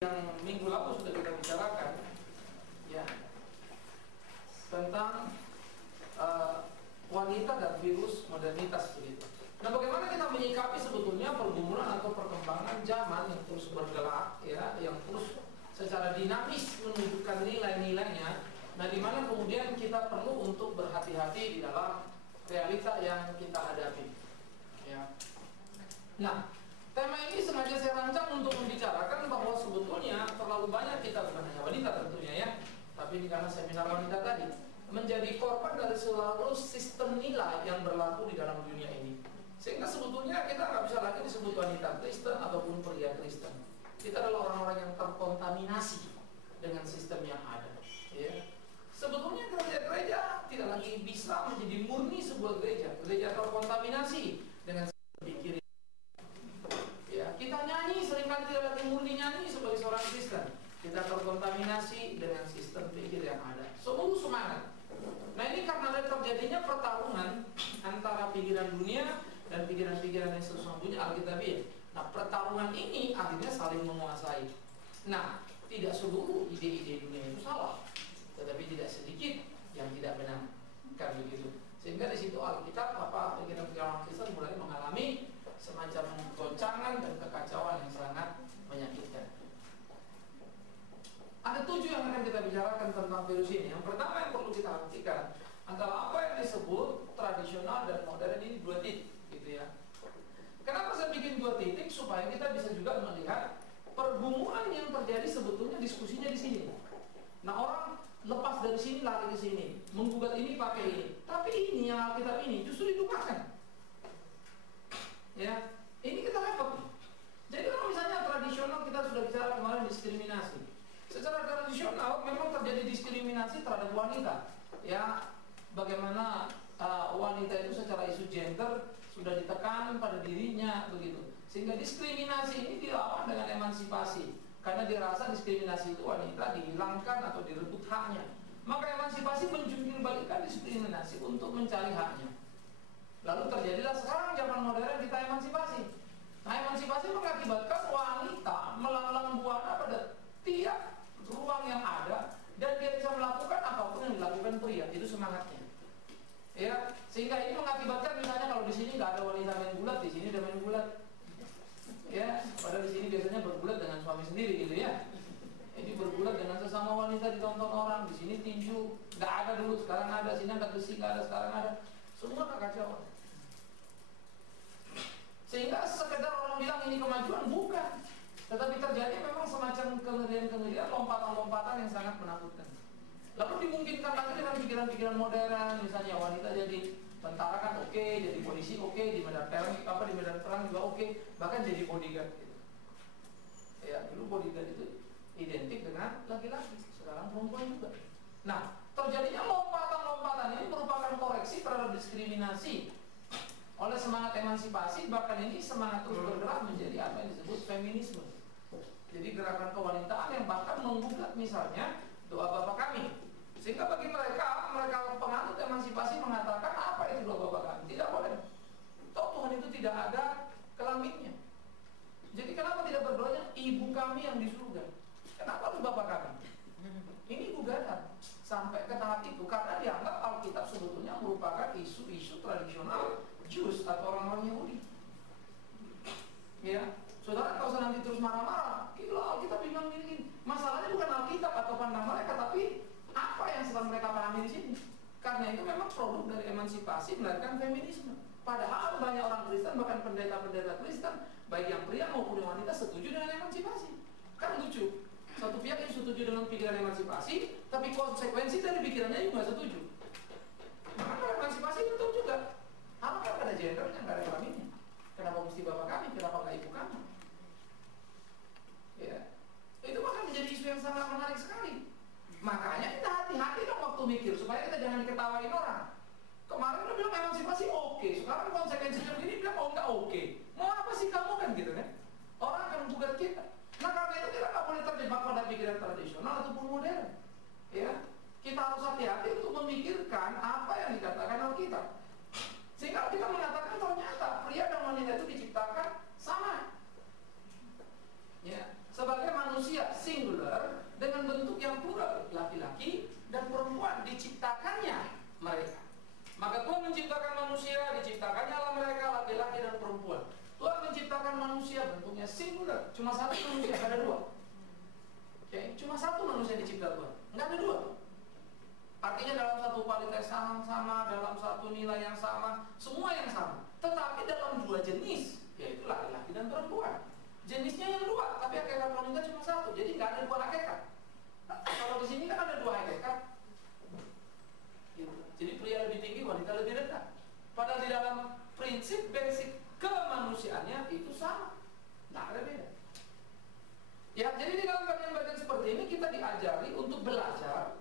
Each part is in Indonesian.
Yang minggu lalu sudah kita bicarakan ya tentang wanita dan virus modernitas begitu. Nah, bagaimana kita menyikapi sebetulnya pergumulan atau perkembangan zaman yang terus bergerak ya, yang terus secara dinamis menunjukkan nilai-nilainya. Nah, di mana kemudian kita perlu untuk berhati-hati di dalam realita yang kita hadapi. Ya. Nah, tema ini sengaja saya rancang untuk membicarakan bahwa sebetulnya terlalu banyak kita, bukan hanya wanita tentunya ya, tapi ini karena seminar wanita tadi, menjadi korban dari selalu sistem nilai yang berlaku di dalam dunia ini. Sehingga sebetulnya kita nggak bisa lagi disebut wanita Kristen ataupun pria Kristen. Kita adalah orang-orang yang terkontaminasi dengan sistem yang ada. Ya. Sebetulnya gereja-gereja tidak lagi bisa menjadi murni sebuah gereja. Gereja terkontaminasi dengan pikiran. Ya, kita nyanyi seringkali tidak lagi murni nyanyi sebagai seorang Kristen. Kita terkontaminasi dengan sistem pikir yang ada. Seluruh semangat. Nah, ini karena ada terjadinya pertarungan antara pikiran dunia dan pikiran-pikiran yang sesungguhnya Alkitabiah. Nah, pertarungan ini akhirnya saling menguasai. Nah, tidak seluruh ide-ide dunia itu salah, tetapi tidak sedikit yang tidak benar. Kan begitu. Sehingga di situ Alkitab pikiran-pikiran Kristen mulai mengalami semacam goncangan dan kekacauan yang sangat menyakitkan. Ada 7 yang akan kita bicarakan tentang virus ini. Yang pertama yang perlu kita perhatikan adalah apa yang disebut tradisional dan modern, ini 2 titik, gitu ya. Kenapa saya bikin 2 titik? Supaya kita bisa juga melihat pergumulan yang terjadi sebetulnya diskusinya di sini. Nah, orang lepas dari sini lari ke sini, menggugat ini pakai ini. Tapi ini yang Alkitab ini justru dilupakan. Ya, ini kita repot. Jadi kalau misalnya tradisional kita sudah bicara kemarin diskriminasi. Secara tradisional memang terjadi diskriminasi terhadap wanita. Ya, bagaimana wanita itu secara isu gender sudah ditekan pada dirinya begitu. Sehingga diskriminasi ini dilawan dengan emansipasi. Karena dirasa diskriminasi itu wanita dihilangkan atau direbut haknya. Maka emansipasi menjungkir balikkan diskriminasi untuk mencari haknya. Lalu terjadilah sekarang zaman modern kita emansipasi. Nah, emansipasi mengakibatkan wanita melanglang buana pada tiap ruang yang ada dan dia bisa melakukan apapun yang dilakukan pria. Itu semangatnya. Ya, sehingga ini mengakibatkan misalnya kalau di sini nggak ada wanita main gulat, di sini ada main gulat. Ya, padahal di sini biasanya bergulat dengan suami sendiri gitu ya. Jadi bergulat dengan sesama wanita ditonton orang, di sini tinju, nggak ada dulu, sekarang ada, sini ada besi, nggak ada, sekarang ada. Semua kekacauan. Sehingga sekedar orang bilang ini kemajuan, bukan. Tetapi terjadi memang semacam kengerian-kengerian, lompatan-lompatan yang sangat menakutkan. Lalu dimungkinkan lagi dengan pikiran-pikiran modern, misalnya wanita jadi tentara kan oke, jadi polisi oke, di medan perang juga oke, bahkan jadi bodyguard gitu. Ya, dulu bodyguard itu identik dengan laki-laki, sekarang perempuan juga. Nah, terjadinya lompatan-lompatan ini merupakan koreksi terhadap diskriminasi oleh semangat emansipasi, bahkan ini semangat terus bergerak menjadi apa yang disebut feminisme. Jadi gerakan kewanitaan yang bahkan menggugat misalnya doa Bapa Kami. Sehingga bagi mereka penganut emansipasi mengatakan apa itu doa Bapa Kami? Tidak boleh. Toh Tuhan itu tidak ada kelaminnya. Jadi kenapa tidak berdoanya Ibu kami yang di surga? Kenapa harus Bapa Kami? Ini gugatan sampai ke tahap itu karena dianggap Alkitab sebetulnya merupakan isu-isu tradisional Jews atau orang-orang Yahudi. Ya, saudara kalau nanti terus marah-marah, gila Alkitab bilang gini. Masalahnya bukan Alkitab atau pandang mereka, tapi apa yang sedang mereka pahami di sini. Karena itu memang produk dari emansipasi melahirkan feminisme. Padahal banyak orang Kristen, bahkan pendeta-pendeta Kristen, baik yang pria maupun yang wanita, setuju dengan emansipasi. Kan lucu. Satu pihak yang setuju dengan pikiran emansipasi, tapi konsekuensi dari pikirannya juga setuju. Maka emansipasi betul juga. Apakah ada gendernya, nggak ada kelaminnya? Kenapa mesti Bapak kami? Kenapa nggak Ibu kami? Ya, itu akan menjadi isu yang sangat menarik sekali. Makanya kita hati-hati dong waktu mikir supaya kita jangan diketawain orang. Kemarin lo bilang emansipasi oke, sekarang konsekuensinya begini bilang oh nggak oke. Mau apa sih kamu kan gitu kan? Orang akan menggugat kita. Nah karena itu kita nggak boleh terjebak pada pikiran tradisional ataupun modern. Ya, kita harus hati-hati untuk memikirkan apa yang dikatakan Alkitab. Sehingga kita mengatakan ternyata pria dan wanita itu diciptakan sama. Ya, sebagai manusia laki-laki dan perempuan, diciptakannya mereka. Maka Tuhan menciptakan manusia, diciptakannya lah mereka laki-laki dan perempuan. Tuhan menciptakan manusia bentuknya singular, cuma satu manusia, ada dua. Oke, cuma satu manusia dicipta Tuhan, nggak ada dua. Artinya dalam satu kualitas yang sama, dalam satu nilai yang sama, semua yang sama. Tetapi dalam dua jenis, yaitu laki-laki dan perempuan. Jenisnya yang dua, tapi hakikat wanita cuma satu. Jadi nggak ada dua hakikat. Kalau di sini kan ada dua hakikat. Gitu. Jadi pria lebih tinggi, wanita lebih rendah. Padahal di dalam prinsip basic kemanusiaannya itu sama, nggak ada beda. Ya, jadi di dalam bagian-bagian seperti ini kita diajari untuk belajar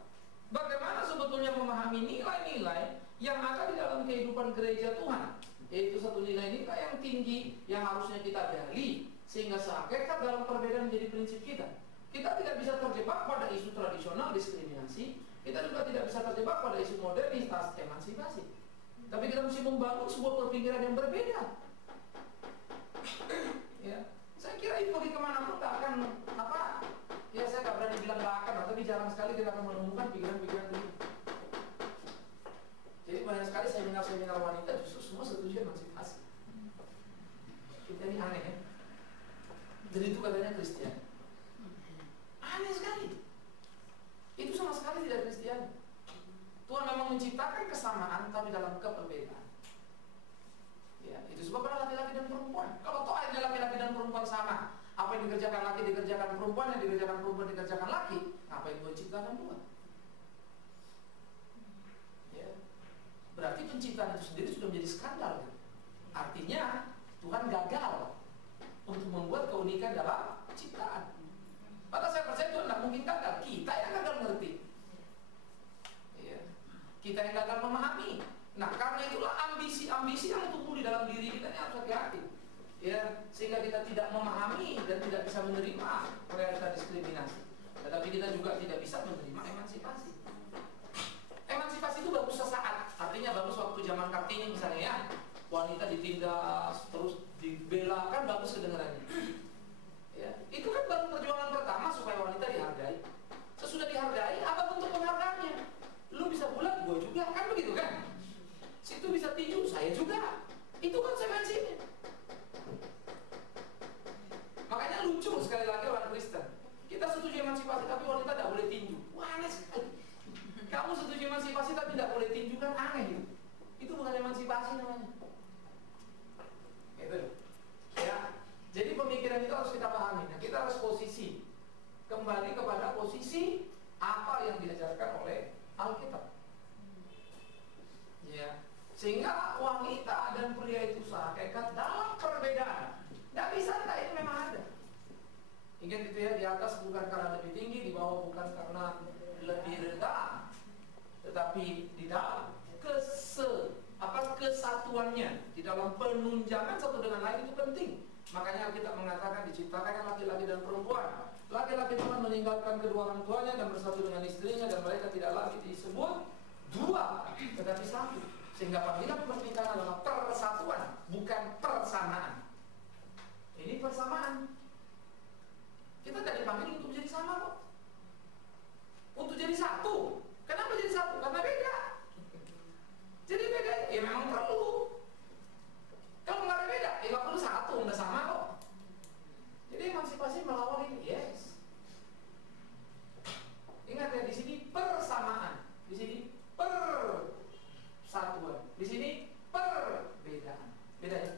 bagaimana sebetulnya memahami nilai-nilai yang ada di dalam kehidupan gereja Tuhan. Yaitu satu nilai-nilai yang tinggi yang harusnya kita gali, sehingga sehakikat dalam perbedaan menjadi prinsip kita. Kita tidak bisa terjebak pada isu tradisional diskriminasi. Kita juga tidak bisa terjebak pada isu modernitas emansipasi. Tapi kita mesti membangun sebuah perpikiran yang berbeda. Ya, saya kira itu pergi kemana pun tak akan apa? Ya, saya tak berani bilang tak akan, tapi jarang sekali kita akan menemukan pikiran-pikiran ini. Jadi banyak sekali seminar-seminar wanita justru semua setuju emansipasi. Kita ini aneh ya. Dan itu katanya Kristen. Aneh sekali. Itu sama sekali tidak Kristen. Tuhan memang menciptakan kesamaan tapi dalam keperbedaan. Ya, itu sebabnya laki-laki dan perempuan. Kalau toh ada laki-laki dan perempuan sama, apa yang dikerjakan laki dikerjakan perempuan, yang dikerjakan perempuan dikerjakan laki, ngapain Tuhan ciptakan dua? Ya. Berarti penciptaan itu sendiri sudah menjadi skandal. Kan? Artinya Tuhan gagal untuk membuat keunikan dalam ciptaan. Padahal saya percaya Tuhan tidak mungkin gagal. Kita yang gagal ngerti. Ya. Kita yang gagal memahami. Nah, karena itulah ambisi-ambisi yang tumbuh di dalam diri kita ini harus hati-hati. Ya, sehingga kita tidak memahami dan tidak bisa menerima realita diskriminasi. Tetapi kita juga tidak bisa menerima emansipasi. Emansipasi itu bagus sesaat. Artinya bagus waktu zaman Kartini misalnya ya. Wanita ditindas, terus dibela, kan bagus kedengarannya. Ya, itu kan baru perjuangan pertama supaya wanita dihargai. Sesudah dihargai, apa bentuk penghargaannya? Lu bisa bulat, gue juga, kan begitu kan? Situ bisa tinju, saya juga. Itu konsekuensinya. Makanya lucu sekali lagi orang Kristen. Kita setuju emansipasi tapi wanita tidak boleh tinju. Wah, aneh sekali. Kamu setuju emansipasi tapi tidak boleh tinju, kan aneh gitu. Itu bukan emansipasi namanya. Gitu. Ya. Jadi pemikiran itu harus kita pahami. Nah, kita harus posisi kembali kepada posisi apa yang diajarkan oleh Alkitab. Ya. Sehingga wanita dan pria itu sehakikat dalam perbedaan. Tidak bisa, tidak, ini memang ada. Ingat itu ya, di atas bukan karena lebih tinggi, di bawah bukan karena lebih rendah, tetapi di dalam kesatuannya, di dalam penunjangan satu dengan lain itu penting. Makanya kita mengatakan diciptakannya laki-laki dan perempuan. Laki-laki Tuhan meninggalkan kedua orang tuanya dan bersatu dengan istrinya, dan mereka tidak lagi disebut dua, tetapi satu. Sehingga panggilan pernikahan adalah persatuan, bukan persamaan. Ini persamaan. Kita tidak dipanggil untuk jadi sama kok. Untuk jadi satu. Kenapa jadi satu? Karena beda. Jadi beda, ya memang perlu. Kalau nggak ada beda, ya nggak perlu satu, nggak sama kok. Jadi emansipasi melawan ini, yes. Ingat ya, di sini persamaan, di sini persatuan, di sini perbedaan. Beda ya.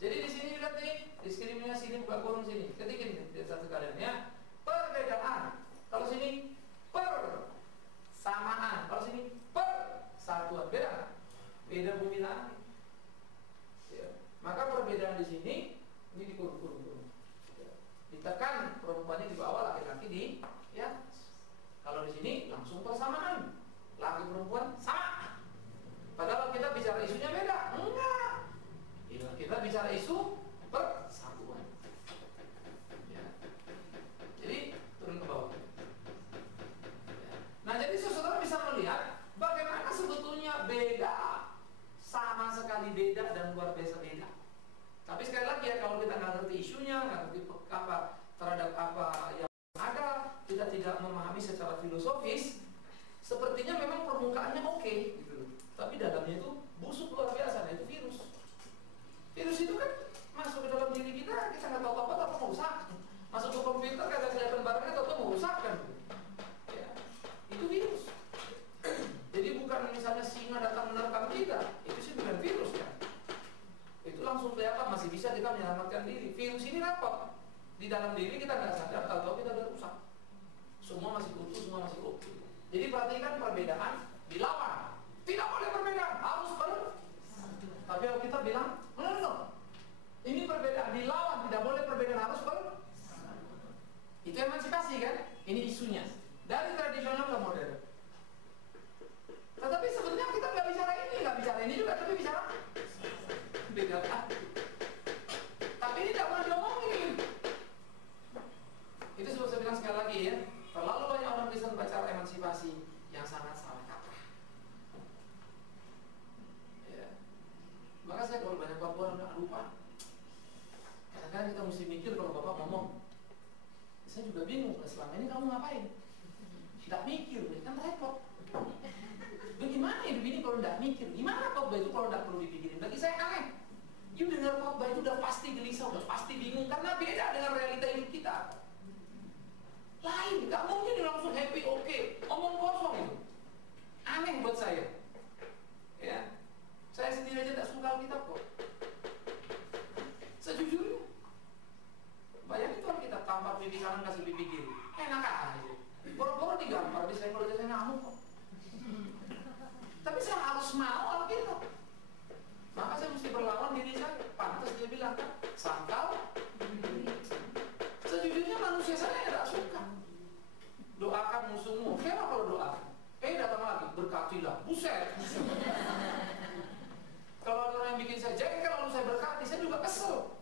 Jadi di sini lihat nih, diskriminasi ini bukan kurung sini. Ketikin nih, satu kalian ya. Perbedaan. Kalau sini persamaan, kalau sini persatuan. Beda kan? Beda bumi langit. Ya. Maka perbedaan di sini ini dikurung-kurung. Ya. Ditekan perempuannya di bawah, laki-laki di ya. Kalau di sini langsung persamaan. Laki perempuan sama. Padahal kita bicara isunya beda. Enggak. Kita bicara isu persatuan. Ya. Jadi turun ke bawah. Ya. Nah, jadi saudara bisa melihat bagaimana sebetulnya beda, sama sekali beda dan luar biasa beda. Tapi sekali lagi ya, kalau kita nggak ngerti isunya, nggak ngerti apa terhadap apa yang ada, kita tidak memahami secara sepertinya memang permukaannya oke, gitu. Tapi dalamnya itu busuk luar biasa. Nah, itu virus. Virus itu kan masuk ke dalam diri kita nggak tahu apa-apa, mau rusak. Masuk ke komputer kagak kelihatan barangnya, tahu mau rusak kan? Ya, itu virus. Jadi bukan misalnya singa datang menerkam kita, itu sih bukan virus ya. Itu langsung kelihatan, masih bisa kita menyelamatkan diri. Virus ini rapat di dalam diri, kita nggak sadar, tahu-tahu kita udah rusak. Semua masih utuh, semua masih oke. Jadi perhatikan perbedaan dilawan. Tidak boleh perbedaan, harus tapi kalau kita bilang, no. Ini perbedaan dilawan, tidak boleh perbedaan, harus itu emansipasi kan? Ini isunya. Dari tradisional ke modern. Tetapi sebenarnya kita nggak bicara ini juga, tapi bicara beda kan? Tapi ini tidak pernah diomongin. Itu sebab saya bilang sekali lagi ya, terlalu banyak orang Kristen baca emansipasi yang sangat salah kaprah. Ya. Maka saya kalau banyak orang nggak lupa. Kadang-kadang kita mesti mikir kalau Bapak ngomong. Saya juga bingung, selama ini kamu ngapain? Tidak mikir, kan repot. Bagaimana hidup ini kalau tidak mikir? Gimana khotbah itu kalau tidak perlu dipikirin? Bagi saya aneh. You dengar khotbah itu udah pasti gelisah, udah pasti bingung, karena beda dengan realita hidup kita. Lain, gak mungkin langsung happy, oke, omong kosong itu. Aneh buat saya. Ya, saya sendiri aja tak suka Alkitab kok. Sejujurnya, bayangin kalau kita tampar pipi kanan kasih pipi kiri, enak aja. Boro-boro digampar, disenggol aja saya ngamuk kok. Tapi saya harus mau Alkitab. Maka saya mesti berlawan diri saya. Pantas dia bilang kan, sangkal. Sejujurnya manusia saya tidak suka. Doakan musuhmu. Kenapa kalau doa? Datang lagi, berkatilah. Buset. Kalau ada orang yang bikin saya jengkel lalu saya berkati, saya juga kesel.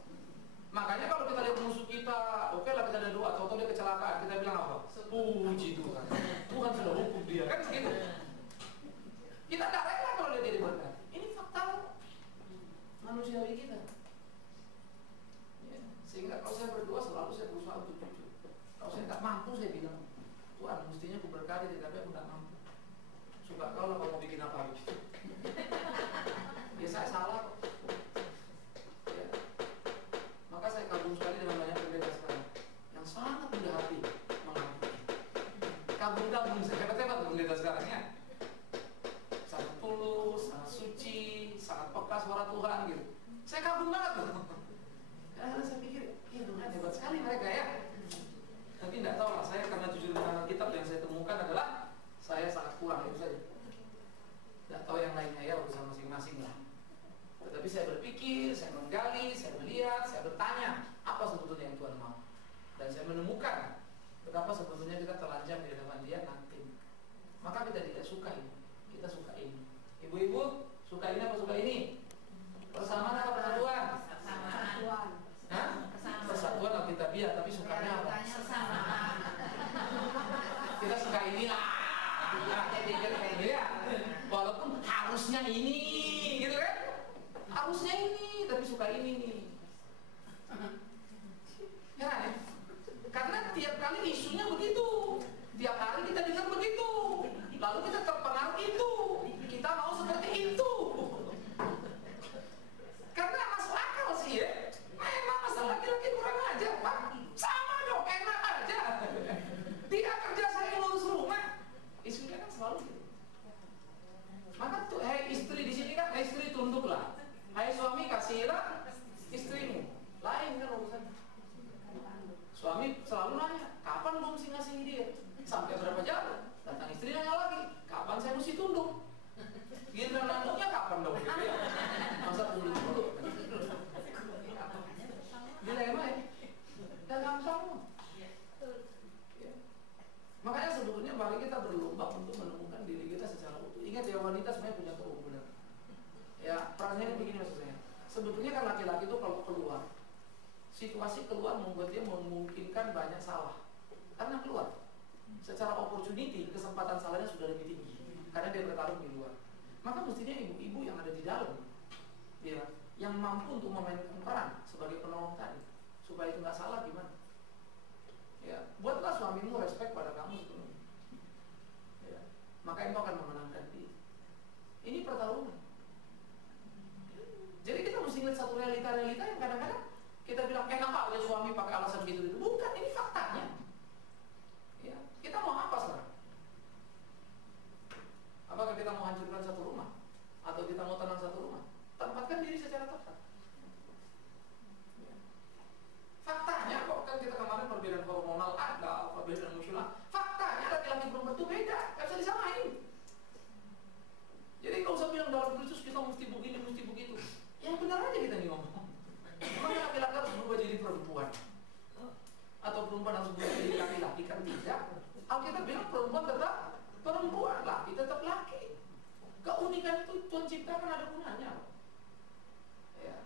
Makanya kalau kita lihat musuh kita, oke lah kita ada doa, atau dia kecelakaan, kita bilang apa? Puji Tuhan. Tuhan sudah hukum dia, kan begitu. Kita tidak rela kalau dia diberkati. Ini fakta manusiawi kita. Ya. Sehingga kalau saya berdoa selalu saya berusaha untuk jujur. Kalau saya tidak mampu saya bilang, Tuhan mestinya aku berkati, tapi aku tidak mampu. Suka kau lah mau bikin apa gitu. Ya saya salah kok. Ya. Maka saya kagum sekali dengan banyak pendeta sekarang yang sangat mudah hati mengampuni. Kagum-kagum saya hebat-hebat pendeta sekarang ya. Sangat tulus, sangat suci, sangat peka suara Tuhan gitu. Saya kagum banget tuh. Karena saya pikir, ya Tuhan hebat sekali mereka ya. Tapi tidak tahu lah, saya karena jujur dengan Alkitab yang saya temukan adalah saya sangat kurang itu saja. Tidak tahu yang lainnya ya urusan masing-masing lah. Tetapi saya berpikir, saya menggali, saya melihat, saya bertanya apa sebetulnya yang Tuhan mau. Dan saya menemukan betapa sebetulnya kita telanjang di hadapan Dia nanti. Maka kita tidak suka ini, kita suka ini. Ibu-ibu suka ini apa suka ini? Persamaan apa persatuan? Persatuan. Hah? Persatuan Alkitabiah, tapi sukanya apa? Kita suka inilah. Ya. Walaupun harusnya ini, gitu kan? Harusnya ini, tapi suka ini nih. Ya, karena tiap kali isunya begitu, tiap hari kita dengar begitu, lalu kita terpengaruh itu, kita mau seperti itu. Karena masuk akal sih ya. Memang masalah laki-laki kurang ajar, Pak. Sama dong, enak aja. Dia kerja, saya ngurus rumah. Isunya kan selalu gitu. Maka tuh, hai istri di sini kan, istri tunduklah. Hai suami kasihilah istrimu. Lain kan urusan. Suami selalu nanya, kapan gue mesti ngasihi dia? Sampai berapa jam? Datang istri nanya lagi, kapan saya mesti tunduk? Giliran nanduknya kapan dong? Gitu ya? Masa tunduk dulu? Dilema ya? Dan gampang. Ya. Makanya sebetulnya mari kita berlomba untuk menemukan diri kita secara utuh. Ingat ya, wanita sebenarnya punya keunggulan. Ya, perannya ini begini maksud saya. Sebetulnya kan laki-laki itu kalau keluar, situasi keluar membuat dia memungkinkan banyak salah. Karena keluar, secara opportunity, kesempatan salahnya sudah lebih tinggi. Karena dia bertarung di luar. Maka mestinya ibu-ibu yang ada di dalam, ya, yang mampu untuk memainkan peran sebagai penolong tadi, supaya itu nggak salah gimana? Ya, buatlah suamimu respect pada kamu sebelumnya. Ya. Maka beda, nggak bisa disamain. Jadi nggak usah bilang dalam Kristus kita mesti begini, mesti begitu. Yang benar aja kita nih ngomong. Emang laki-laki harus berubah jadi perempuan? Atau perempuan harus berubah jadi laki-laki? Kan tidak. Alkitab bilang perempuan tetap perempuan, laki tetap laki. Keunikan itu Tuhan ciptakan ada gunanya. Ya.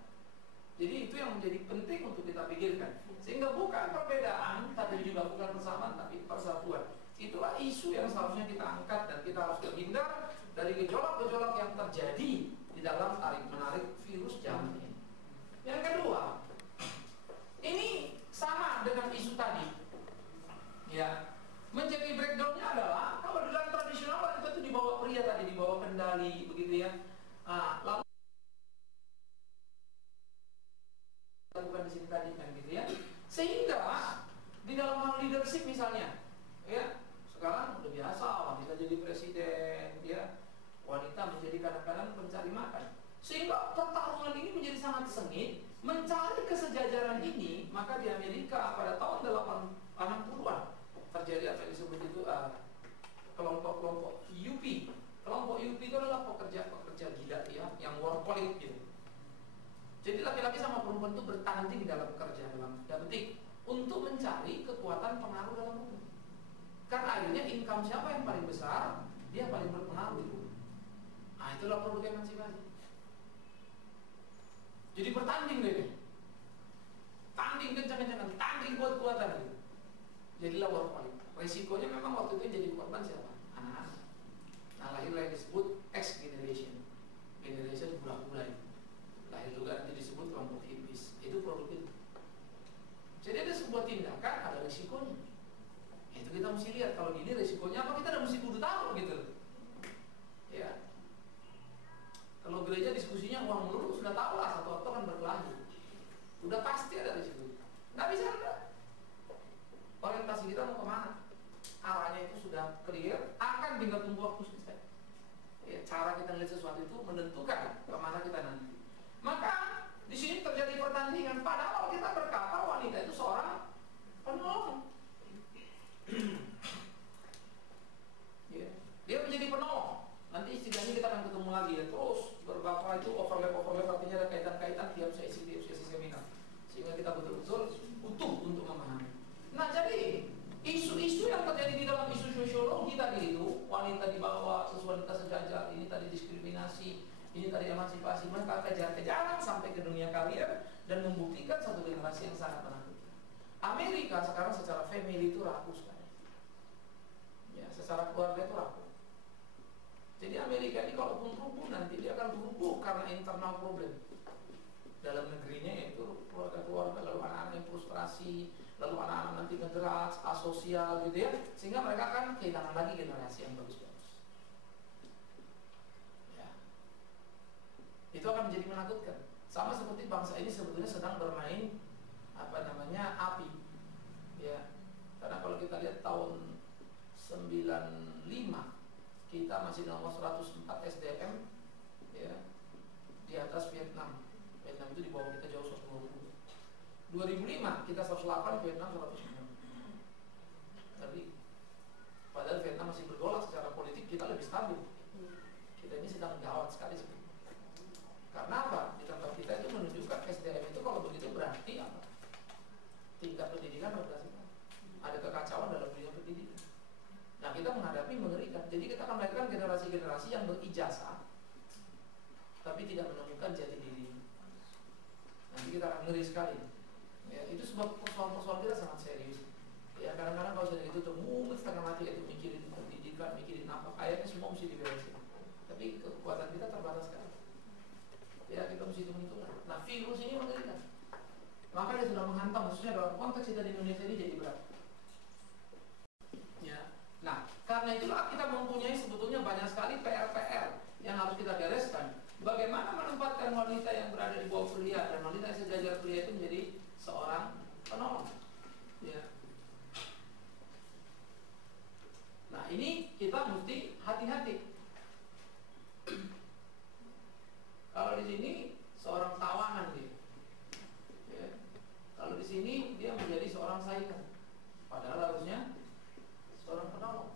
Jadi itu yang menjadi penting untuk kita pikirkan. Sehingga bukan perbedaan, tapi juga bukan persamaan, tapi persatuan. Itulah isu yang seharusnya kita angkat dan kita harus terhindar dari gejolak-gejolak yang terjadi di dalam tarik-menarik virus zaman ini. Yang kedua, ini sama dengan isu tadi. Ya, menjadi breakdownnya adalah kalau di dalam tradisional wanita itu dibawa pria tadi, dibawa kendali, begitu ya. Lalu bukan di sini tadi kan gitu ya. Sehingga di dalam hal leadership misalnya, ya sekarang udah biasa wanita jadi presiden, ya wanita menjadi kadang-kadang pencari makan. Sehingga pertarungan ini menjadi sangat sengit. Mencari kesejajaran ini, maka di Amerika pada tahun 60-an terjadi apa yang disebut itu kelompok-kelompok UP. Kelompok UP itu adalah pekerja-pekerja gila ya, yang workaholic gitu. Jadi laki-laki sama perempuan itu bertanding dalam kerja, dalam petik untuk mencari kekuatan pengaruh dalam hukum. Karena akhirnya income siapa yang paling besar, dia paling berpengaruh itu. Nah itulah produk emansipasi. Jadi bertanding deh, tanding kencang-kencangan, tanding kuat-kuatan gitu. Jadilah workaholic. Resikonya memang waktu itu jadi korban siapa? Anak-anak. Nah lahirlah yang disebut X generation, generation gula-gula itu. Lahir juga nanti disebut kelompok hippies. Itu produk itu. Jadi ada sebuah tindakan, ada resikonya. Itu kita mesti lihat kalau gini resikonya apa, kita udah mesti kudu tahu gitu. Ya. Kalau gereja diskusinya uang melulu sudah tahu lah, satu waktu kan berkelahi. Udah pasti ada resiko. Nggak bisa enggak. Orientasi kita mau kemana? Arahnya itu sudah clear, akan tinggal tunggu waktu selesai. Ya, cara kita melihat sesuatu itu menentukan kemana kita nanti. Maka di sini terjadi pertandingan. Padahal kita berkata wanita itu seorang penolong. Ya, dia menjadi penolong. Nanti istilahnya kita akan ketemu lagi ya. Terus beberapa itu overlap artinya ada kaitan-kaitan tiap sesi seminar. Sehingga kita betul-betul utuh untuk memahami. Nah jadi isu-isu yang terjadi di dalam isu sosiologi tadi itu, wanita dibawa sesuai wanita sejajar, ini tadi diskriminasi, ini tadi emansipasi, mereka kejar-kejaran sampai ke dunia karir dan membuktikan satu generasi yang sangat menakutkan. Amerika sekarang secara family itu rapuh sekali. Ya, secara keluarga itu rapuh. Jadi Amerika ini kalaupun rubuh nanti dia akan rubuh karena internal problem dalam negerinya, yaitu keluarga-keluarga, lalu anak-anak yang frustrasi, lalu anak-anak nanti ngedrugs, asosial gitu ya, sehingga mereka akan kehilangan lagi generasi yang bagus-bagus. Ya. Itu akan menjadi menakutkan. Sama seperti bangsa ini sebetulnya sedang bermain api. Ya. Karena kalau kita lihat tahun 95 kita masih nomor 104 SDM, ya, di atas Vietnam. Vietnam itu di bawah kita jauh 120. 2005 kita 108, Vietnam 109. Tapi padahal Vietnam masih bergolak secara politik, kita lebih stabil. Kita ini sedang gawat sekali sebenarnya. Karena apa? Di tempat kita itu menunjukkan SDM itu kalau begitu berarti apa? Tingkat pendidikan berhasil. Ada kekacauan dalam dunia pendidikan. Nah kita menghadapi mengerikan. Jadi kita akan melahirkan generasi-generasi yang berijazah tapi tidak menemukan jati diri. Nanti kita akan ngeri sekali. Ya, itu sebab persoalan-persoalan kita sangat serius. Ya kadang-kadang kalau sudah itu mumet setengah mati itu mikirin pendidikan, mikirin apa, kayaknya semua mesti diberesin. Tapi kekuatan kita terbatas sekali. Ya kita mesti hitung-hitungan. Nah virus ini mengerikan. Maka dia sudah menghantam, khususnya dalam konteks kita di Indonesia ini jadi berat. Ya. Nah, karena itulah kita mempunyai sebetulnya banyak sekali PR-PR yang harus kita bereskan. Bagaimana menempatkan wanita yang berada di bawah pria dan wanita yang sejajar pria itu menjadi seorang penolong. Ya. Nah, ini kita mesti hati-hati. Kalau di sini seorang tawanan dia. Ya. Kalau di sini dia menjadi seorang saingan. Padahal harusnya seorang penolong.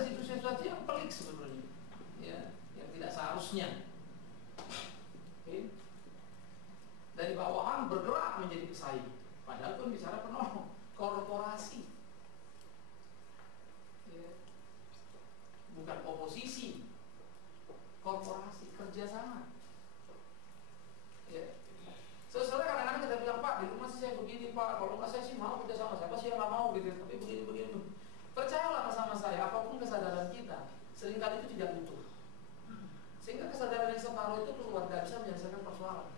ada situasi yang pelik sebenarnya, ya, yang tidak seharusnya. Oke. Dari bawahan bergerak menjadi pesaing, padahal pun bicara penolong korporasi, ya. Bukan oposisi, korporasi, kerjasama, ya. Sesuai kadang-kadang kita bilang, Pak, di rumah saya begini, Pak, kalau nggak saya sih mau kerja sama, siapa sih yang nggak mau gitu, tapi begini. Percayalah sama saya, apapun kesadaran kita, seringkali itu tidak utuh. Sehingga kesadaran yang separuh itu keluar, nggak bisa menyelesaikan persoalan.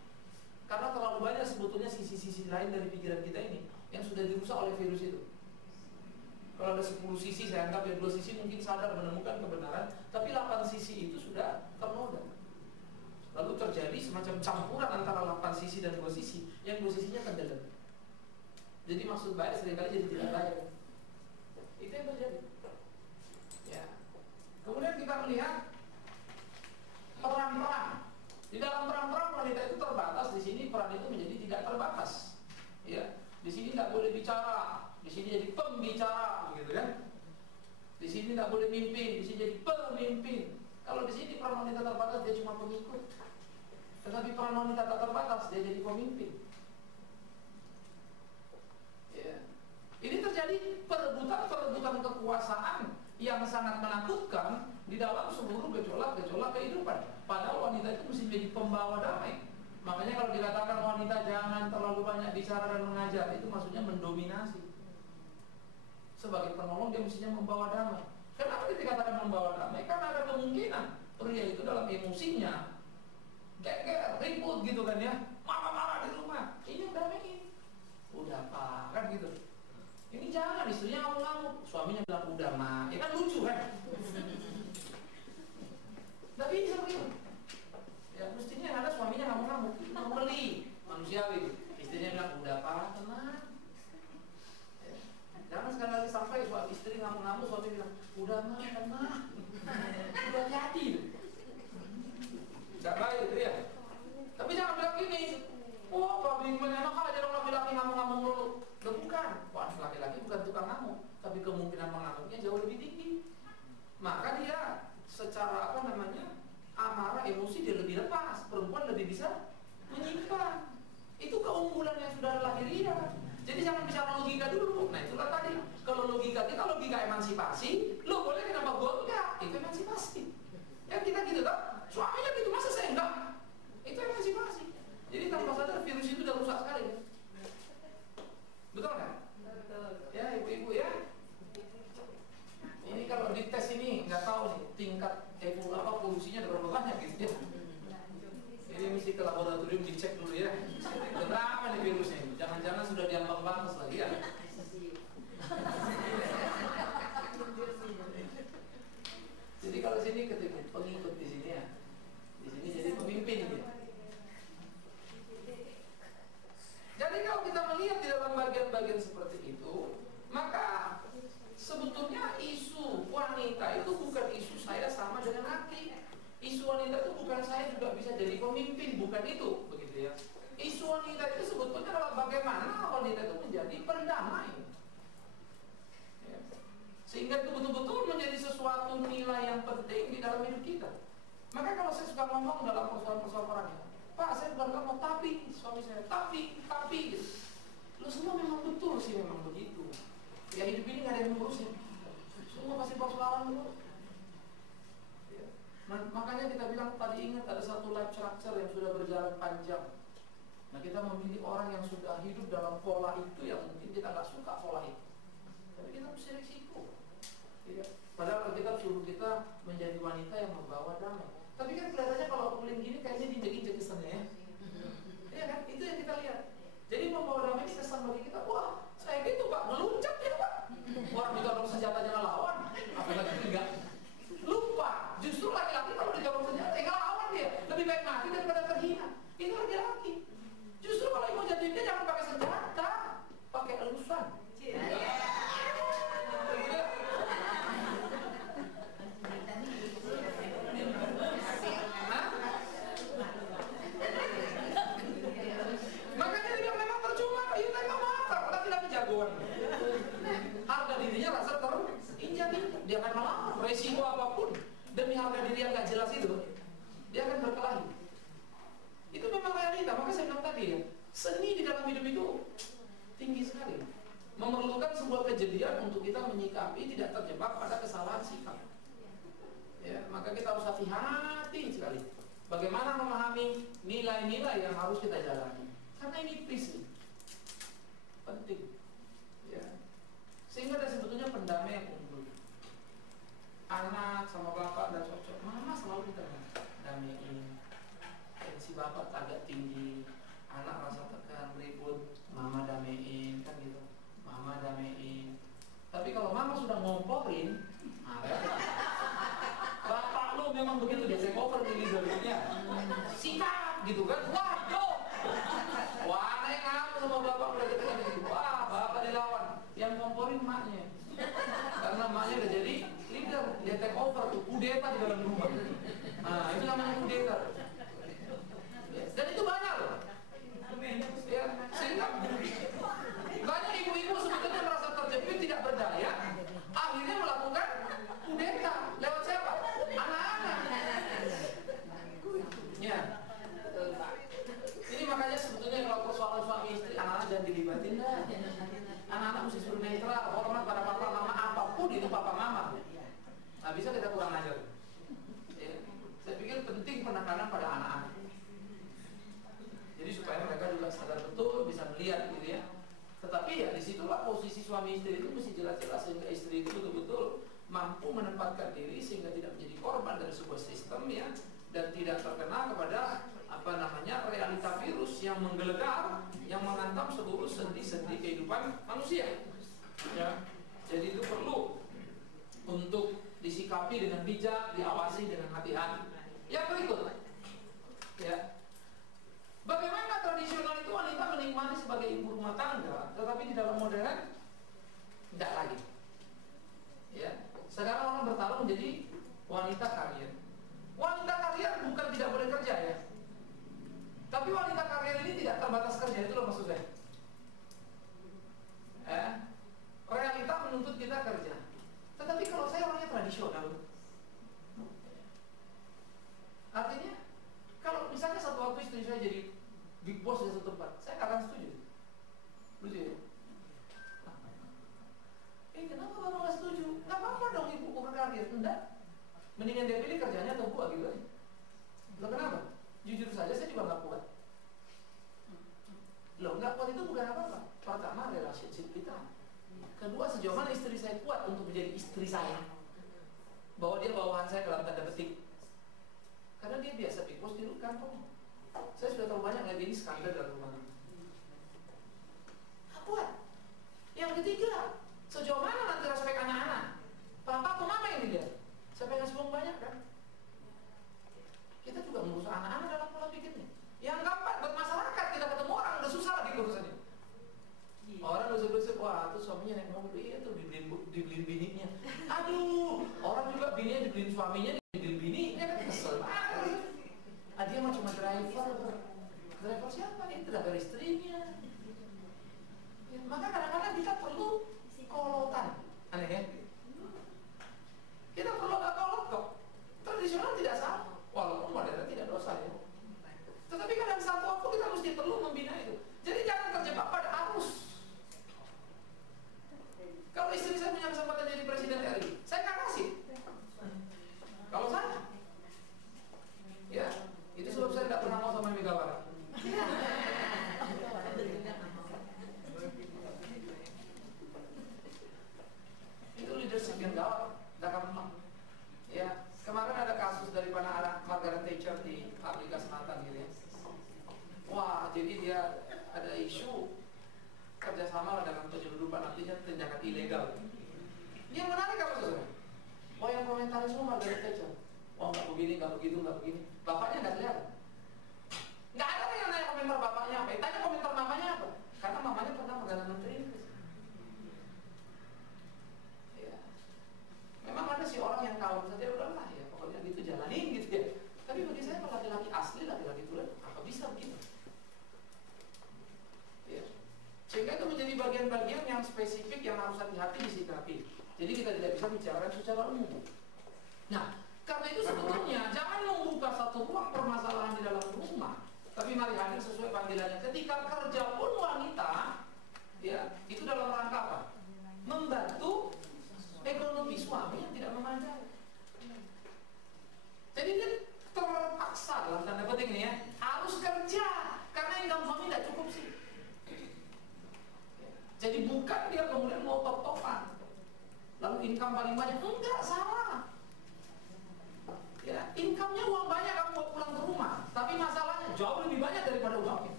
Karena terlalu banyak sebetulnya sisi-sisi lain dari pikiran kita ini yang sudah dirusak oleh virus itu. Kalau ada 10 sisi, saya anggap ya 2 sisi mungkin sadar menemukan kebenaran, tapi 8 sisi itu sudah ternoda. Lalu terjadi semacam campuran antara 8 sisi dan 2 sisi, yang 2 sisinya tenggelam. Jadi maksud baik seringkali jadi tidak baik. Itu yang terjadi. Ya. Kemudian kita melihat peran-peran. Di dalam peran-peran wanita itu terbatas, di sini peran itu menjadi tidak terbatas. Ya. Di sini tidak boleh bicara, di sini jadi pembicara, begitu kan? Di sini tidak boleh mimpin, di sini jadi pemimpin. Kalau di sini peran wanita terbatas, dia cuma pengikut. Tetapi peran wanita tak terbatas, dia jadi pemimpin. Ya. Ini terjadi perebutan kekuasaan yang sangat menakutkan di dalam seluruh gejolak-gejolak kehidupan. Padahal wanita itu mesti menjadi pembawa damai. Makanya kalau dikatakan wanita jangan terlalu banyak bicara dan mengajar, itu maksudnya mendominasi. Sebagai penolong dia mestinya membawa damai. Kenapa dikatakan membawa damai? Karena ada kemungkinan pria itu dalam emosinya kayak ribut gitu kan ya, marah-marah di rumah. Ini yang damaiin. Udah Pak, kan gitu. Ini jangan, istrinya ngamuk-ngamuk, suaminya bilang udah mah, ya kan lucu kan? Tapi ini serius. Ya mestinya yang ada suaminya ngamuk-ngamuk, itu membeli manusiawi. Istrinya bilang udah Pak, tenang. Ya. Jangan sekali lagi sampai suami istri ngamuk-ngamuk, suami bilang udah mah, tenang. Udah jadi. Gak baik itu ya. Tapi jangan bilang gini, oh Pak Bingman enak aja dong laki-laki ngamuk-ngamuk dulu. Loh bukan, wah laki-laki bukan tukang ngamuk, tapi kemungkinan mengamuknya jauh lebih tinggi. Maka dia secara amarah, emosi dia lebih lepas. Perempuan lebih bisa menyimpan. Itu keunggulan yang sudah lahiriah. Jadi jangan bicara logika dulu. Nah itulah tadi, kalau logika kita logika emansipasi, lo boleh kenapa gue enggak? Itu emansipasi. Ya kita gitu kan, suaminya gitu masa saya enggak? Itu emansipasi. Jadi tanpa sadar virus itu udah rusak sekali kan? Betul kan? Betul. Ya ibu-ibu ya. Ini kalau dites ini nggak tahu nih tingkat polusinya ada berapa banyak gitu ya. Ini mesti ke laboratorium dicek dulu ya. Berapa nih virusnya ini? Jangan-jangan sudah diambang batas lagi ya. Jadi kalau sini ketika pengikut di sini ya, di sini jadi pemimpin dia. Jadi kalau kita melihat di dalam bagian-bagian seperti itu, maka sebetulnya isu wanita itu bukan isu saya sama dengan laki. Isu wanita itu bukan saya juga bisa jadi pemimpin, bukan itu, begitu ya. Isu wanita itu sebetulnya adalah bagaimana wanita itu menjadi pendamai. Ya. Sehingga itu betul-betul menjadi sesuatu nilai yang penting di dalam hidup kita. Maka kalau saya suka ngomong dalam persoalan-persoalan orang ya, Pak saya bukan ngomong tapi, suami saya tapi gitu. Lu semua memang betul sih memang begitu. Ya hidup ini gak ada yang ngurusin. Semua pasti persoalan dulu. Ya. Nah, makanya kita bilang tadi ingat ada satu life structure yang sudah berjalan panjang. Nah kita memilih orang yang sudah hidup dalam pola itu yang mungkin kita gak suka pola itu. Tapi kita mesti risiko. Ya. Padahal kita suruh kita menjadi wanita yang membawa damai. Tapi kan kelihatannya kalau kuling gini kayaknya diinjek-injek kesannya ya. Iya kan? Itu yang kita lihat. Jadi membawa damai ini kesan bagi kita, wah saya gitu Pak, meluncat ya Pak. Orang ditodong senjatanya ngelawan, apalagi enggak. Lupa, justru laki-laki kalau ditodong senjata ngelawan dia. Lebih baik mati daripada terhina. Itu laki-laki. Justru kalau mau jatuhin dia jangan pakai senjata, pakai elusan. berisiko apapun demi harga diri yang nggak jelas itu, dia akan berkelahi. Itu memang realita. Maka saya bilang tadi ya, seni di dalam hidup itu tinggi sekali, memerlukan sebuah kejelian untuk kita menyikapi tidak terjebak pada kesalahan sikap. Ya, maka kita harus hati-hati sekali bagaimana memahami nilai-nilai yang harus kita jalani, karena ini prinsip penting. Ya. Sehingga ada sebetulnya pendamai yang unggul. Anak sama bapak dan cocok, mama selalu kita damaiin. Si bapak agak tinggi, anak rasa tekan, ribut, mama damaiin, kan gitu. Mama damaiin. Tapi kalau mama sudah ngomporin, bapak lu memang begitu, dia take over di leadernya. Sikap gitu kan. Wah, yo. Wah, anak yang ngaku sama bapak udah gitu. Wah, bapak dilawan. Yang ngomporin maknya. Karena maknya udah jadi leader, dia take over tuh, kudeta di dalam rumah. Nah, itu namanya kudeta. Dan itu banyak loh. Ya, sehingga banyak ibu-ibu sebetulnya merasa terjepit, tidak berdaya, akhirnya melakukan kudeta. Lewat siapa? Anak-anak. Ya. Ini makanya sebetulnya kalau persoalan suami istri, anak-anak jangan dilibatin dah. Anak-anak mesti suruh netral, hormat pada papa mama, apapun itu papa mama. Nah, bisa kita kurang ajar. Ya. Saya pikir penting penekanan pada anak-anak. Jadi supaya mereka juga sadar betul, bisa melihat gitu ya. Tetapi ya disitulah posisi suami istri itu mesti jelas-jelas, sehingga istri itu betul-betul mampu menempatkan diri sehingga tidak menjadi korban dari sebuah sistem ya, dan tidak terkena kepada realita virus yang menggelegar, yang mengantam seluruh sendi-sendi kehidupan manusia. Ya, jadi itu perlu untuk disikapi dengan bijak, diawasi dengan hati-hati. Yang berikut, ya. Bagaimana tradisional itu wanita menikmati sebagai ibu rumah tangga, tetapi di dalam modern tidak lagi. Ya, sekarang orang bertarung menjadi wanita karir. Wanita karir bukan tidak boleh kerja ya, tapi wanita karir ini tidak terbatas kerja, itu loh maksud saya. Realita menuntut kita kerja. Tetapi kalau saya orangnya tradisional, artinya kalau misalnya satu waktu istri saya jadi big boss di satu tempat, saya nggak akan setuju. Lucu ya? Kenapa bapak nggak setuju? Nggak apa-apa dong ibu berkarir. Enggak. Mendingan dia pilih kerjanya atau gua gitu aja. Loh kenapa? Jujur saja saya juga nggak kuat. Loh nggak kuat itu bukan apa-apa. Pertama relationship kita. Kedua, sejauh mana istri saya kuat untuk menjadi istri saya. Bahwa dia bawahan saya dalam tanda petik. Karena dia biasa big boss di kantor. Saya sudah terlalu banyak lagi ini skandal dalam rumah. Kuat. Yang ketiga, sejauh mana nanti respek anak-anak? Papa atau mama yang dilihat? Siapa yang ngasih uang banyak kan? Kita juga mengurus anak-anak dalam pola pikirnya. Yang keempat, buat masyarakat, kita ketemu orang udah susah lagi urusannya. Orang udah wah tuh suaminya naik mobil, iya tuh dibeliin bininya. Aduh, orang juga bininya dibeliin suaminya, dibeliin bininya kan kesel banget. Dia mah cuma driver. Driver siapa nih? Driver istrinya. Ya, maka kadang-kadang kita perlu kolotan. Aneh ya? Kita perlu agak kolot kok. Tradisional tidak salah, walaupun modern tidak dosa ya. Tetapi kadang satu waktu kita mesti perlu membina itu. Jadi jangan terjebak pada arus. Kalau istri saya punya kesempatan jadi presiden RI, saya nggak kasih. Kalau saya, ya itu sebab saya tidak pernah mau sama Megawati. Itu leadership yang gawat, tidak gampang. Ya, kemarin ada kasus dari anak Margaret Thatcher di Afrika Selatan gitu ya. Wah, jadi dia ada isu kerjasama dengan penyeludupan, artinya tindakan ilegal. Yang menarik apa saudara? Wah, yang komentar semua Margaret Thatcher. Wah, nggak begini, nggak begitu, nggak begini. Bapaknya nggak kelihatan. Nggak ada yang nanya komentar bapaknya apa. Tanya komentar mamanya apa. Karena mamanya pernah Perdana Menteri Inggris. Ya. Memang ada sih orang yang kawan saja udahlah ya, pokoknya gitu jalanin gitu ya. Tapi bagi saya laki-laki asli, laki-laki tulen, apa bisa begitu? Ya. Sehingga itu menjadi bagian-bagian yang spesifik yang harus hati-hati disikapi. Jadi kita tidak bisa bicarakan secara umum.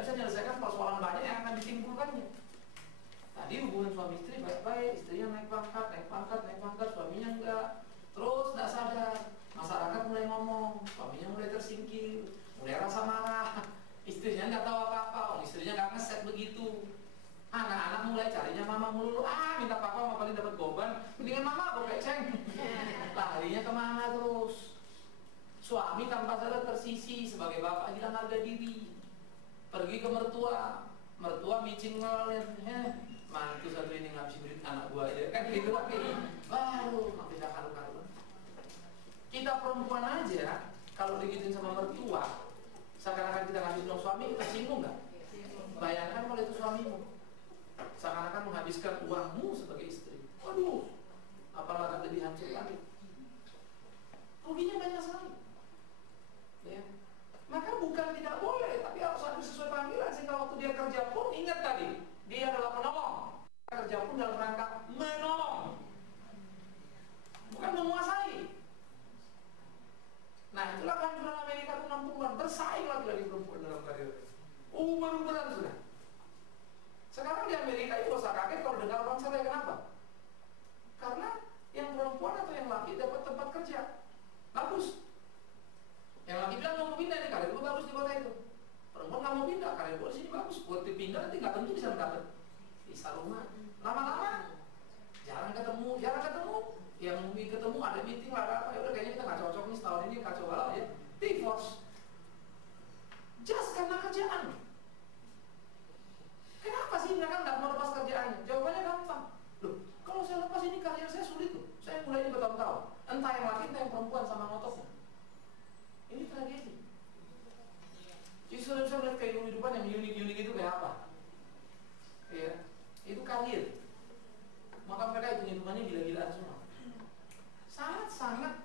tidak bisa menyelesaikan persoalan banyak yang akan ditimbulkannya. Tadi hubungan suami istri baik-baik, istrinya naik pangkat, suaminya enggak. Terus tidak sadar, masyarakat mulai ngomong, suaminya mulai tersingkir, mulai rasa marah, istrinya nggak tahu apa-apa, istrinya nggak ngeset begitu. Anak-anak mulai carinya mama mulu, minta papa mau paling dapat goban, mendingan mama gue ceng. Larinya kemana terus? Suami tanpa sadar tersisi sebagai bapak hilang harga diri. Pergi ke mertua micin ngeliat, mantu satu ini ngabisin duit anak gua aja, kan gitu lagi. Baru tidak karu-karuan. Kita perempuan aja kalau digituin sama mertua, seakan-akan kita ngasih uang suami, tersinggung nggak? Bayangkan kalau itu suamimu, seakan-akan menghabiskan uangmu sebagai istri. Waduh, apalagi lebih hancur lagi. Ruginya banyak sekali. Ya. Maka bukan tidak boleh, tapi harus ada sesuai panggilan. Sehingga waktu dia kerja pun, ingat tadi, dia adalah penolong. Kerja pun dalam rangka menolong, bukan menguasai. Nah itulah kehancuran Amerika itu 60-an, bersaing lagi perempuan dalam karir. Umur-umuran sudah. Sekarang di Amerika itu usah kaget kalau dengar orang cerai. Kenapa? Karena yang perempuan atau yang laki dapat tempat kerja bagus. Yang laki bilang mau pindah nih, karir gue bagus di kota itu. Perempuan nggak mau pindah, karir gue di sini bagus. Buat dipindah nanti nggak tentu bisa mendapat. Bisa rumah. Lama-lama jarang ketemu. Yang mungkin ketemu ada meeting lah, ada apa, ya udah kayaknya kita nggak cocok nih setahun ini, kacau balau ya, divorce. Just karena kerjaan. Kenapa sih mereka nggak mau lepas kerjaannya? Jawabannya gampang. Loh, kalau saya lepas ini karir saya sulit tuh. Saya mulai ini bertahun-tahun. Entah yang laki, entah yang perempuan sama ngototnya. Ini tragedi. Jadi sudah bisa melihat kehidupan yang unik-unik itu kayak apa? Ya, itu karir. Maka mereka hitung-hitungannya gila-gilaan semua. Sangat-sangat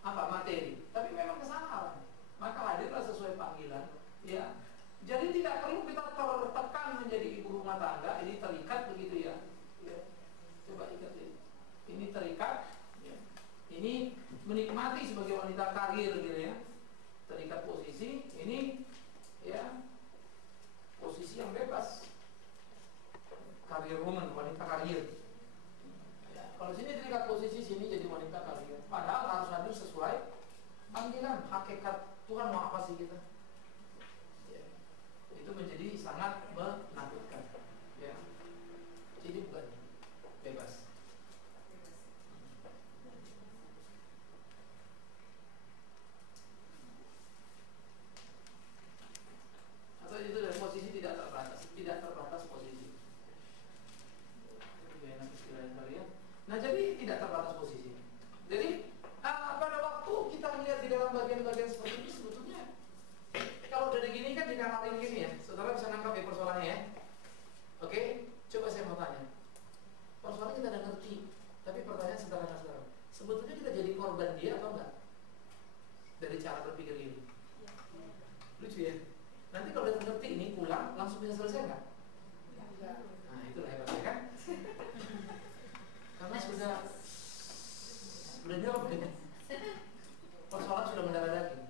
materi, tapi memang kesalahan. Maka hadirlah sesuai panggilan. Ya, jadi tidak perlu kita tertekan menjadi ibu rumah tangga. Ini terikat begitu ya. Ya. Coba ikat ini. Ini terikat. Ya. Ini menikmati sebagai wanita karir gitu ya. Terikat posisi. Ini ya posisi yang bebas. Karir woman, wanita karir. Kalau sini terikat posisi, sini jadi wanita karir. Padahal harus hadir sesuai panggilan, hakikat Tuhan mau apa sih kita. Ya. Itu menjadi sangat menakutkan. Ya. Jadi bukan bebas. Atau itu dari posisi tidak terbatas posisi. Ya, nanti sekalian kalian. Nah jadi tidak terbatas posisi. Jadi pada waktu kita melihat di dalam bagian-bagian seperti ini sebetulnya kalau dari gini kan dikanalin gini ya, saudara bisa nangkap ya persoalannya ya. Oke, coba saya mau tanya. Persoalan kita udah ngerti, tapi pertanyaan sederhana sekarang. Sebetulnya kita jadi korban dia atau enggak? Dari cara berpikir ini. Lucu ya. Nanti kalau udah ngerti ini pulang langsung bisa selesai enggak? Enggak. Nah itulah hebatnya kan. Karena sudah nyerap ini. Persoalan sudah mendarah daging.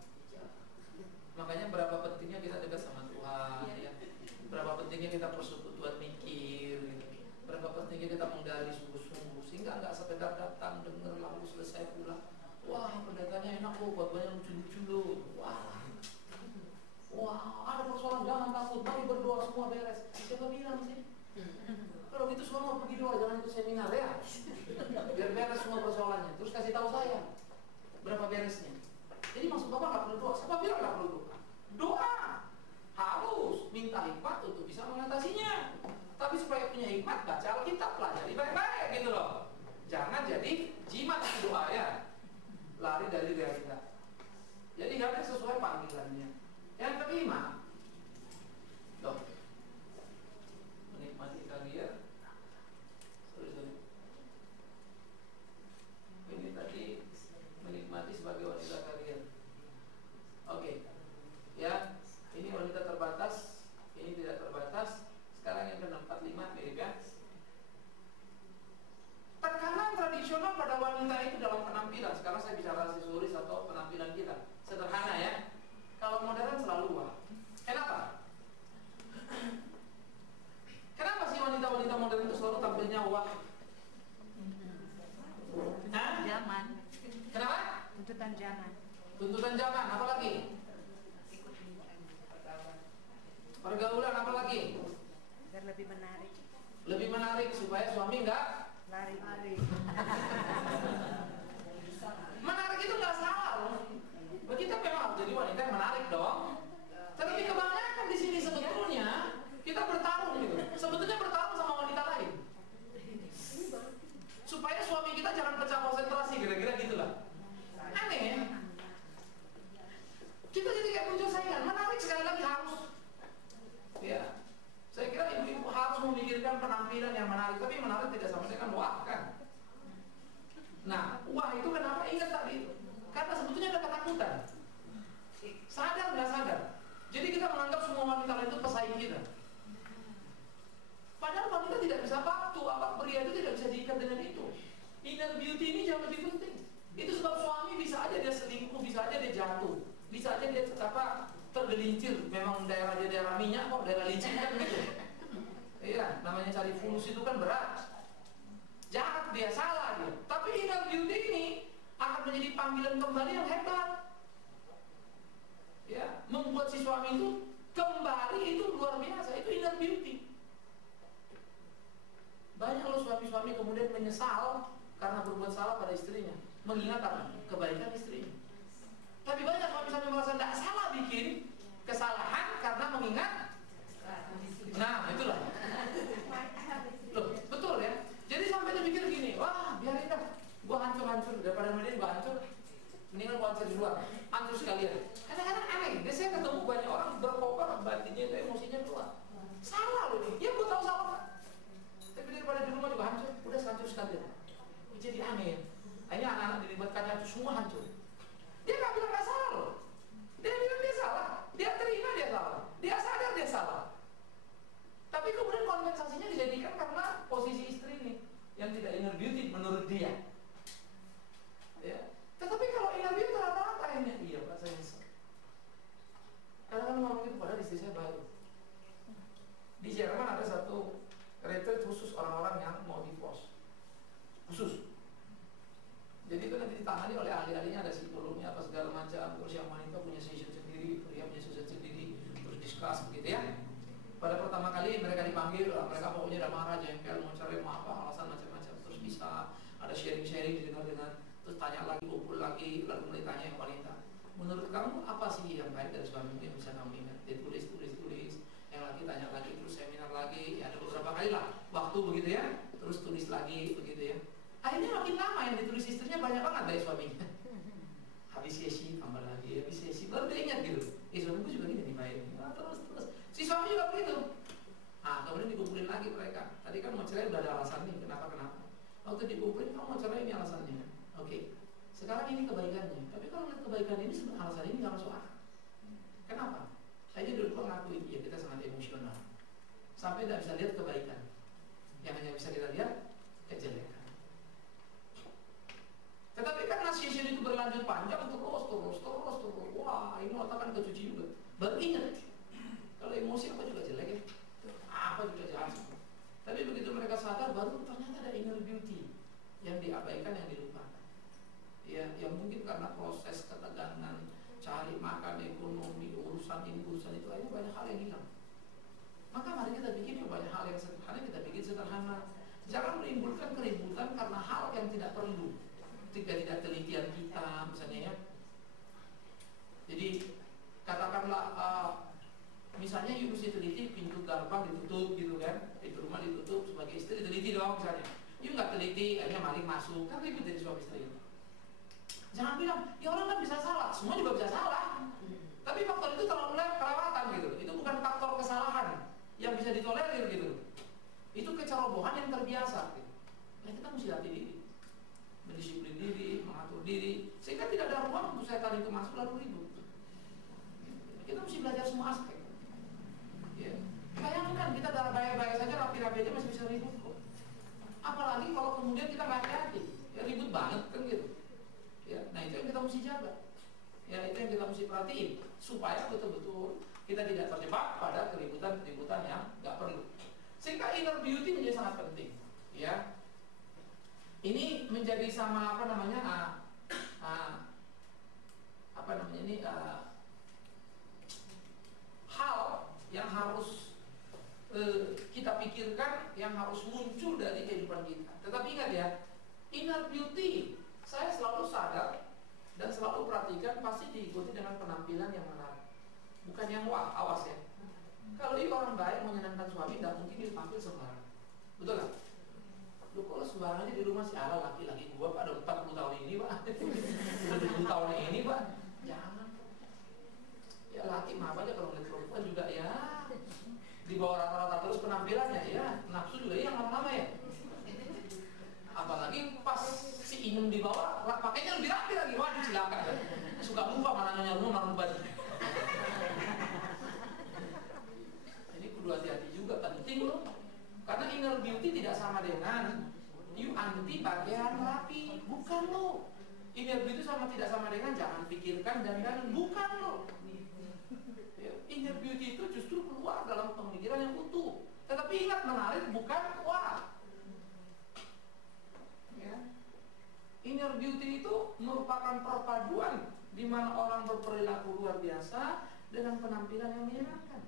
Makanya berapa pentingnya kita dekat sama Tuhan ya. Berapa pentingnya kita persekutuan mikir gitu. Berapa pentingnya kita menggali sungguh-sungguh sehingga enggak sekedar datang dengar lalu selesai pulang. Wah pendetanya enak loh, khotbahnya lucu-lucu loh. Wah ada persoalan, jangan takut, mari berdoa semua beres. Siapa bilang sih? Kalau gitu semua mau pergi doa, jangan ikut seminar ya. Biar beres semua persoalannya. Terus kasih tahu saya berapa beresnya. Jadi maksud Bapak nggak perlu doa. Siapa bilang nggak perlu doa? Doa harus minta hikmat untuk bisa mengatasinya. Tapi supaya punya hikmat, baca Alkitab, pelajari baik-baik gitu loh. Jangan jadi jimat doa ya. Lari dari realita. Jadi hadir sesuai panggilannya. Yang kelima, menikmati karir. Sorry. Ini tadi menikmati sebagai wanita karir. Oke. Ya, ini wanita terbatas, ini tidak terbatas. Sekarang yang ke-45 mirip ya. Tekanan tradisional pada wanita itu dalam penampilan. Sekarang saya bicara aksesoris atau penampilan kita. Sederhana ya. Kalau modern selalu wah. Kenapa? Tuntutan zaman. Tuntutan zaman, apa lagi? Pergaulan, apa lagi? Biar lebih menarik. Lebih menarik supaya suami enggak Lari. menarik. Itu nggak salah loh. Kita memang harus jadi wanita yang menarik dong. Tetapi kebanyakan di sini sebetulnya kita bertarung gitu. Sebetulnya bertarung sama wanita lain. Supaya suami kita jangan pecah konsentrasi, kira-kira gitulah. Aneh ya? Kita jadi kayak muncul saingan. Menarik sekali lagi harus. Ya, saya kira ibu-ibu harus memikirkan penampilan yang menarik. Tapi menarik tidak sama dengan wah kan. Nah, wah itu kenapa? Ingat tadi itu. Karena sebetulnya ada ketakutan. Sadar nggak sadar? Jadi kita menganggap semua wanita lain itu pesaing kita. Padahal wanita tidak bisa patuh, pria itu tidak bisa diikat dengan itu. Inner beauty ini jauh lebih penting. Itu sebab suami bisa aja dia selingkuh, bisa aja dia jatuh, bisa aja dia tergelincir. Memang daerahnya daerah minyak kok, daerah licin kan gitu. Iya, namanya cari fulus itu kan berat. Jahat dia, salah dia. Tapi inner beauty ini akan menjadi panggilan kembali yang hebat. Ya, membuat si suami itu kembali itu luar biasa. Itu inner beauty. Banyak loh suami-suami kemudian menyesal karena berbuat salah pada istrinya, mengingat apa? Kebaikan istrinya. Tapi banyak suami-suami merasa tidak salah bikin kesalahan karena mengingat. Nah, itulah. Loh, betul ya. Jadi sampai dia pikir gini, wah biarin dah, gua hancur-hancur daripada mending gua hancur, mendingan gua hancur dua, hancur sekalian. Kadang-kadang aneh, saya ketemu banyak orang berkobar batinnya itu emosinya keluar. Salah loh nih, ya gua tahu salah. Tapi daripada di rumah juga hancur, udah hancur sekalian. Jadi aneh ya. Akhirnya anak-anak dilibatkannya itu semua hancur. Dia nggak bilang nggak salah loh. Dia bilang dia salah. Dia terima dia salah. Dia sadar dia salah. Tapi kemudian kompensasinya dijadikan karena posisi istri ini yang tidak inner beauty menurut dia. Ya. Tetapi kalau inner beauty rata-rata ini, iya Pak saya nyesel. Kadang-kadang ngomong itu padahal istri saya baru. Di Jerman ada satu retreat khusus orang-orang yang mau divorce. Khusus. Jadi itu nanti ditangani oleh ahli-ahlinya, ada psikolognya apa segala macam. Terus yang wanita punya session sendiri, pria punya session sendiri, terus discuss begitu ya. Pada pertama kali mereka dipanggil, mereka pokoknya udah marah, jengkel, mau cari mau apa, alasan macam-macam. Terus bisa ada sharing-sharing, didengar-dengar, terus tanya lagi, kumpul lagi, lalu mulai tanya yang wanita. Menurut kamu apa sih yang baik dari suamimu yang bisa kamu ingat? Dia tulis. Yang lagi tanya lagi, terus seminar lagi, ya ada beberapa kali lah waktu begitu ya. Terus tulis lagi begitu ya. Akhirnya makin lama yang ditulis istrinya banyak banget dari suaminya. Habis sesi tambah lagi, habis sesi baru dia ingat gitu. Suamiku juga gini nih baik. Nah, terus. Si suami juga begitu. Nah, kemudian dikumpulin lagi mereka. Tadi kan mau cerai udah ada alasan nih, kenapa. Waktu dikumpulin kamu mau cerai ini alasannya. Oke. Sekarang ini kebaikannya. Tapi kalau lihat kebaikan ini sebenarnya alasan ini nggak masuk akal. Kenapa? Saya dulu ngakuin ya kita sangat emosional. Sampai tidak bisa lihat kebaikan. Yang hanya bisa kita lihat kejelekan. Tetapi karena session itu berlanjut panjang terus. Wah, ini otak kan kecuci juga. Baru ingat. Kalau emosi apa juga jelek ya. Apa juga jahat. Tapi begitu mereka sadar baru ternyata ada inner beauty yang diabaikan, yang dilupakan. Ya, yang mungkin karena proses ketegangan, cari makan, ekonomi, urusan ini, urusan itu, akhirnya banyak hal yang hilang. Maka mari kita bikin banyak hal yang sederhana, kita bikin sederhana. Jangan menimbulkan keributan karena hal yang tidak perlu. Tidak telitian kita misalnya ya. Jadi katakanlah misalnya you mesti teliti pintu gerbang ditutup gitu kan, pintu rumah ditutup, sebagai istri teliti dong misalnya. You nggak teliti, akhirnya maling masuk, kan ribut jadi suami istri. Jangan bilang, ya orang kan bisa salah, semua juga bisa salah. Tapi faktor itu terlalu kelewatan gitu. Itu bukan faktor kesalahan yang bisa ditolerir gitu. Itu kecerobohan yang terbiasa gitu. Nah kita mesti latih diri, mendisiplin diri, mengatur diri, sehingga tidak ada ruang untuk setan itu masuk lalu ribut. Kita mesti belajar semua aspek. Ya. Bayangkan kita dalam baik-baik saja, rapi-rapi aja masih bisa ribut kok. Apalagi kalau kemudian kita nggak hati-hati, ya ribut banget kan gitu. Ya, nah itu yang kita mesti jaga. Ya itu yang kita mesti perhatiin supaya betul-betul kita tidak terjebak pada keributan-keributan yang nggak perlu. Sehingga inner beauty menjadi sangat penting. Ya, ini menjadi sama apa namanya hal yang harus kita pikirkan, yang harus muncul dari kehidupan kita. Tetapi ingat ya, inner beauty saya selalu sadar dan selalu perhatikan pasti diikuti dengan penampilan yang menarik, bukan yang wah. Awas ya, kalau dia orang baik menyenangkan suami, tidak mungkin dia tampil sembarang, betul kan? Lu kalau sembarang aja di rumah, si ala laki-laki gua pak udah 40 tahun ini pak, udah 20 tahun ini pak, jangan. Ya laki maaf aja kalau ngeliat perempuan juga ya di bawah rata-rata terus penampilannya, ya nafsu juga yang lama-lama ya. Apalagi pas si Inem di bawah, pakainya lebih rapi lagi, waduh cilaka kan. Suka lupa mana nyonya rumah mana baju. Jadi kudu hati-hati juga, penting loh. Karena inner beauty tidak sama dengan you anti pakaian rapi, bukan loh. Inner beauty tidak sama dengan jangan pikirkan dan bukan loh. Inner beauty itu justru keluar dalam pemikiran yang utuh. Tetapi ingat, menarik bukan wah. Ya. Inner beauty itu merupakan perpaduan di mana orang berperilaku luar biasa dengan penampilan yang menyenangkan.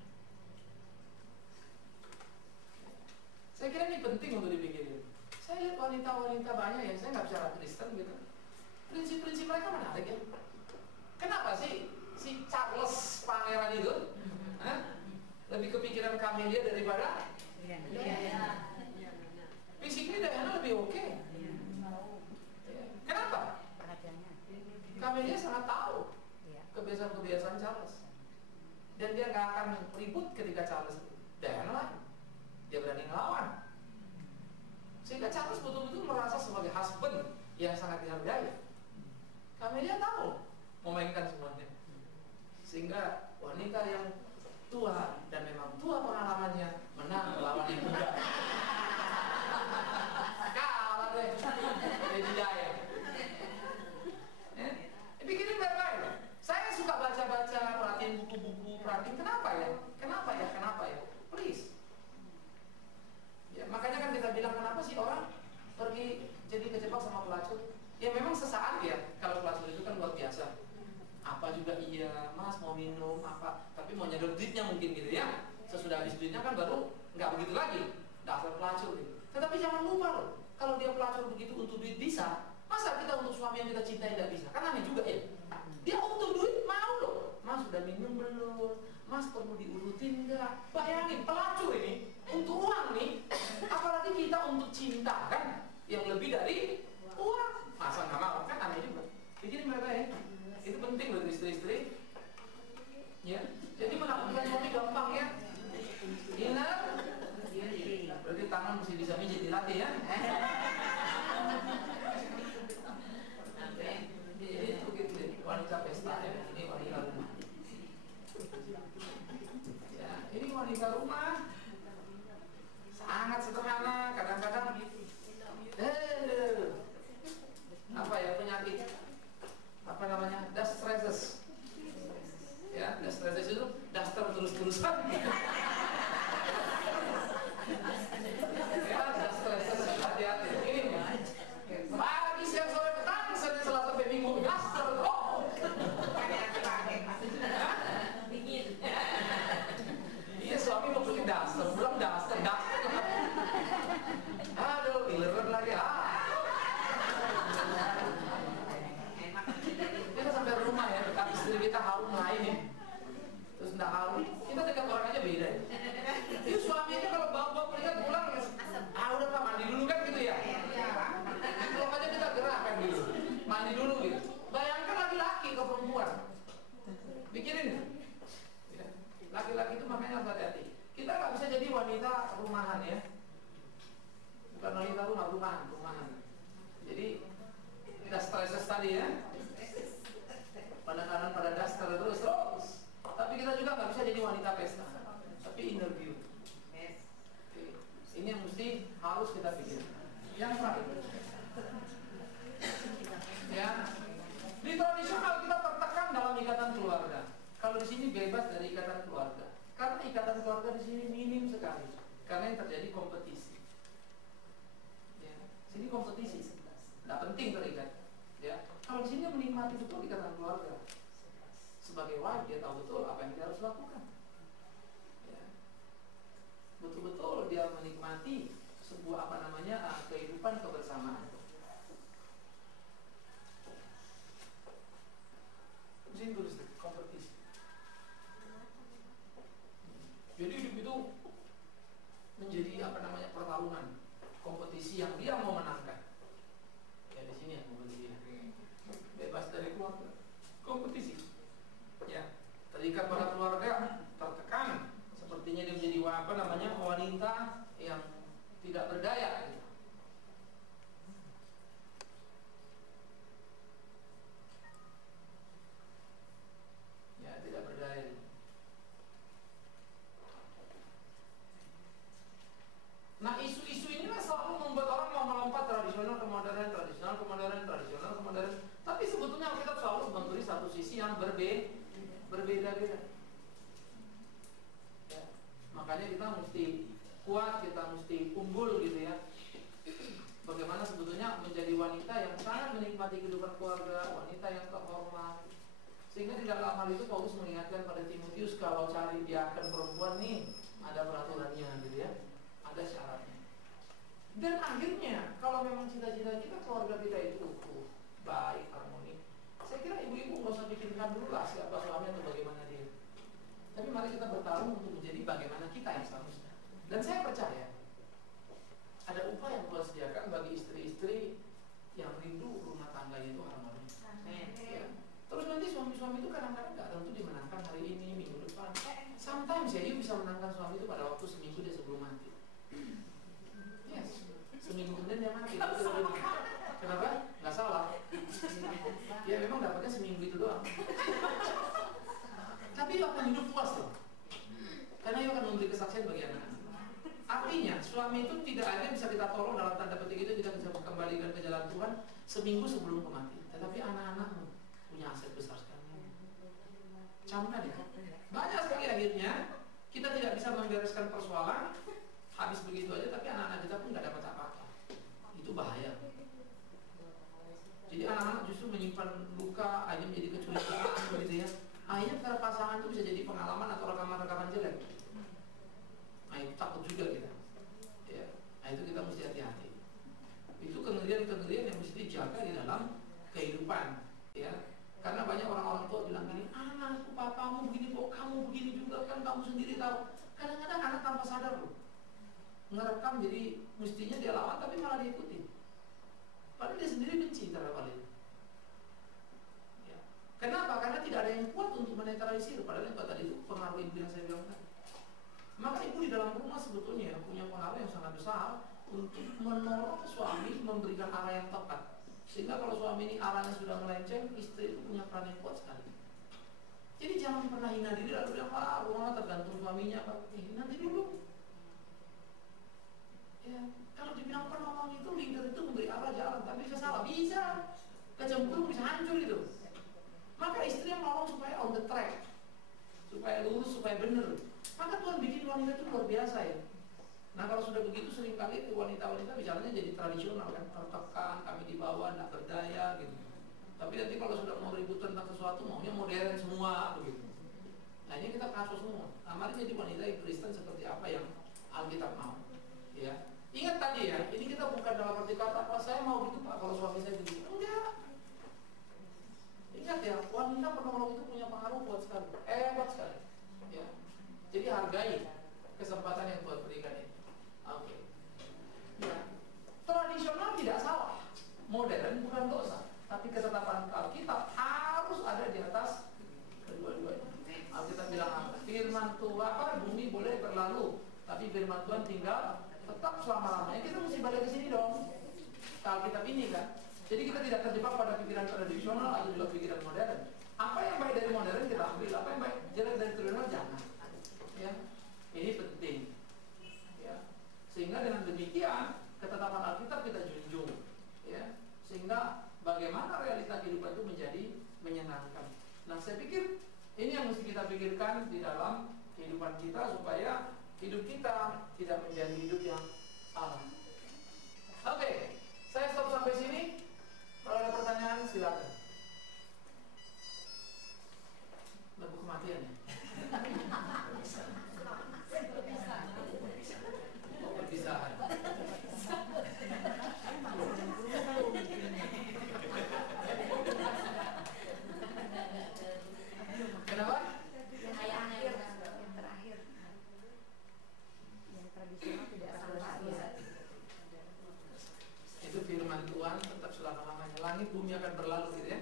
Saya kira ini penting untuk dipikirin. Saya lihat wanita-wanita banyak ya, saya nggak bicara Kristen gitu. Prinsip-prinsip mereka menarik ya. Kenapa sih si Charles Pangeran itu lebih kepikiran Camelia daripada Diana? Fisiknya Diana lebih oke. Kenapa? Camelia sangat tahu kebiasaan-kebiasaan Charles, dan dia nggak akan ribut ketika Charles. Diana lah, dia berani ngelawan, sehingga Charles betul-betul merasa sebagai husband yang sangat dihargai. Camelia tahu memainkan semuanya, sehingga wanita yang tua dan memang tua pengalamannya menang melawan yang muda. Kalah deh, jadi daya. Pikirin baik-baik. Saya suka baca-baca, perhatiin buku-buku, perhatiin kenapa ya, please. Ya, makanya kan kita bilang kenapa sih orang pergi jadi kejebak sama pelacur? Ya memang sesaat ya, kalau pelacur itu kan luar biasa. Apa juga iya, mas mau minum apa, tapi mau nyedot duitnya mungkin gitu ya. Sesudah habis duitnya kan baru nggak begitu lagi, dasar pelacur gitu. Tetapi jangan lupa loh, kalau dia pelacur begitu untuk duit bisa, masa kita untuk suami yang kita cintai tidak bisa? Kan aneh juga ya. Dia untuk duit mau loh. Mas sudah minum belum? Mas perlu diurutin enggak? Bayangin pelacur ini untuk uang nih, apalagi kita untuk cinta kan yang lebih dari uang. Masa nggak mau? Kan aneh juga. Pikirin mereka ya. Itu penting buat istri-istri. Ya. Jadi menaklukkan suami gampang ya. Inner. Berarti tangan mesti bisa mijit, dilatih ya. Ini begitu wanita pesta ya. Ini wanita rumah. Ya, ini wanita rumah sangat sederhana, kadang-kadang apa ya, penyakit apa namanya, dust stresses ya. Dust stresses itu daster terus-terusan ya, dust stresses, hati-hati ini pagi, siang, sore, petang, Senin, Selasa, sampai Minggu, daster dingin. Iya, suami mau beli daster, belum daster aduh, ileran lagi kita sampai rumah ya, istri kita harum lain ya, terus enggak harum, kita dekat orang aja beda ya. Itu suaminya kalau bau-bau keringat pulang, udah Pak, mandi dulu kan gitu ya. Kalau aja kita gerak kan gitu, mandi dulu gitu. Bayangkan laki-laki ke perempuan, pikirin ya. Laki-laki itu makanya harus hati-hati. Kita nggak bisa jadi wanita rumahan ya, bukan wanita rumahan. Jadi kita stresses tadi ya, pada kanan pada daster terus. Tapi kita juga nggak bisa jadi wanita pesta, tapi inner beauty. Ini yang mesti harus kita pikirkan. Yang terakhir, ya, di tradisional kita tertekan dalam ikatan keluarga. Kalau di sini bebas dari ikatan keluarga, karena ikatan keluarga di sini minim sekali, karena yang terjadi kompetisi. Ya, sini kompetisi, nggak penting terikat. Ya, kalau di sini menikmati betul ikatan keluarga. sebagai wife dia tahu betul apa yang dia harus lakukan. Ya. Betul-betul dia menikmati sebuah kehidupan kebersamaan. Mesti tulis kompetisi. Jadi hidup itu menjadi pertarungan, kompetisi yang dia mau menangkan. Ya di sini ya kompetisi. Bebas dari keluarga, kompetisi. Ya, terikat pada keluarga, tertekan. Sepertinya dia menjadi wanita yang tidak berdaya. Gitu. Ya, tidak berdaya. Nah, isu-isu inilah selalu membuat orang mau melompat tradisional ke modern, tradisional ke modern, tradisional ke modern. Tapi sebetulnya kita selalu memberi satu sisi yang berbeda-beda. Ya, makanya kita mesti kuat, kita mesti unggul gitu ya. Bagaimana sebetulnya menjadi wanita yang sangat menikmati kehidupan keluarga, wanita yang terhormat. Sehingga di dalam hal itu Paulus mengingatkan pada Timotius, kalau cari diaken perempuan nih ada peraturannya gitu ya, ada syaratnya. Dan akhirnya kalau memang cita-cita kita keluarga kita itu utuh, baik, harmoni, saya kira ibu-ibu nggak usah pikirkan dulu lah siapa suami atau bagaimana dia. Tapi mari kita bertarung untuk menjadi bagaimana kita yang seharusnya. Dan saya percaya ada upaya yang Tuhan sediakan bagi istri-istri yang rindu rumah tangganya itu harmoni. Ya. Terus nanti suami-suami itu kadang-kadang gak tentu dimenangkan hari ini, minggu depan. Sometimes ya dia bisa menangkan suami itu pada waktu seminggu dia sebelum mati. Yes, seminggu kemudian dia mati. Kenapa? Gak salah. Ya memang dapatnya seminggu itu doang. Tapi dia akan hidup puas loh. Karena dia akan memberi kesaksian bagi anak-anak. Artinya suami itu tidak ada yang bisa kita tolong dalam tanda petik itu, tidak bisa kembalikan ke jalan Tuhan seminggu sebelum kematian. Tetapi anak-anakmu punya aset besar sekali. Camkan ya. Banyak sekali akhirnya kita tidak bisa membereskan persoalan, habis begitu aja, tapi anak-anak kita pun nggak dapat apa-apa. Itu bahaya. Jadi anak-anak justru menyimpan luka, akhirnya menjadi kecurigaan gitu ya. Akhirnya para pasangan itu bisa jadi pengalaman atau rekaman-rekaman jelek. Nah itu takut juga kita. Ya. Nah itu kita mesti hati-hati. Itu kengerian-kengerian yang mesti dijaga di dalam kehidupan. Ya. Karena banyak orang-orang tua bilang gini, anakku, papamu begini kok, kamu begini juga kan, kamu sendiri tahu. Kadang-kadang anak tanpa sadar loh, ngerekam, jadi mestinya dia lawan tapi malah diikuti. Padahal dia sendiri benci terhadap hal itu. Ya. Kenapa? Karena tidak ada yang kuat untuk menetralisir. Padahal yang tadi itu pengaruh ibu yang saya bilang tadi. Maka ibu di dalam rumah sebetulnya punya pengaruh yang sangat besar untuk menolong suami memberikan arah yang tepat. Sehingga kalau suami ini arahnya sudah melenceng, istri itu punya peran yang kuat sekali. Jadi jangan pernah hina diri lalu bilang, rumah tergantung suaminya. Nanti dulu. Ya, kalau dibilang penolong itu, leader itu memberi arah jalan, tapi bisa salah, bisa kecemplung, bisa hancur itu. Maka istri yang nolong supaya on the track, supaya lurus, supaya benar. Maka Tuhan bikin wanita itu luar biasa ya. Nah kalau sudah begitu seringkali wanita-wanita bicaranya jadi tradisional kan, tertekan, kami di bawah, tidak berdaya gitu. Tapi nanti kalau sudah mau ribut tentang sesuatu, maunya modern semua begitu. Nah ini kita kasus semua. Nah mari jadi wanita yang Kristen seperti apa yang Alkitab mau. Ya. Ingat tadi ya, ini kita bukan dalam arti kata apa saya mau gitu Pak kalau suami saya begitu. Enggak. Ingat ya, wanita penolong itu punya pengaruh kuat sekali, hebat sekali. Ya. Jadi hargai kesempatan yang Tuhan berikan ini. Oke. Ya. Tradisional tidak salah, modern bukan dosa, tapi ketetapan Alkitab harus ada di atas kedua-duanya. Alkitab bilang apa? Firman Tuhan, bumi boleh berlalu, tapi firman Tuhan tinggal tetap selama-lamanya. Kita mesti balik ke sini dong. Alkitab ini kan. Jadi kita tidak terjebak pada pikiran tradisional atau juga pikiran modern. Apa yang baik dari modern kita ambil, apa yang baik jelek dari tradisional jangan. Ya. Ini penting. Ya. Sehingga dengan demikian ketetapan Alkitab kita junjung. Ya. Sehingga bagaimana realita kehidupan itu menjadi menyenangkan. Nah, saya pikir ini yang mesti kita pikirkan di dalam kehidupan kita supaya hidup kita tidak menjadi hidup yang salah. Oke, saya stop sampai sini. Kalau ada pertanyaan silakan. gitu ya.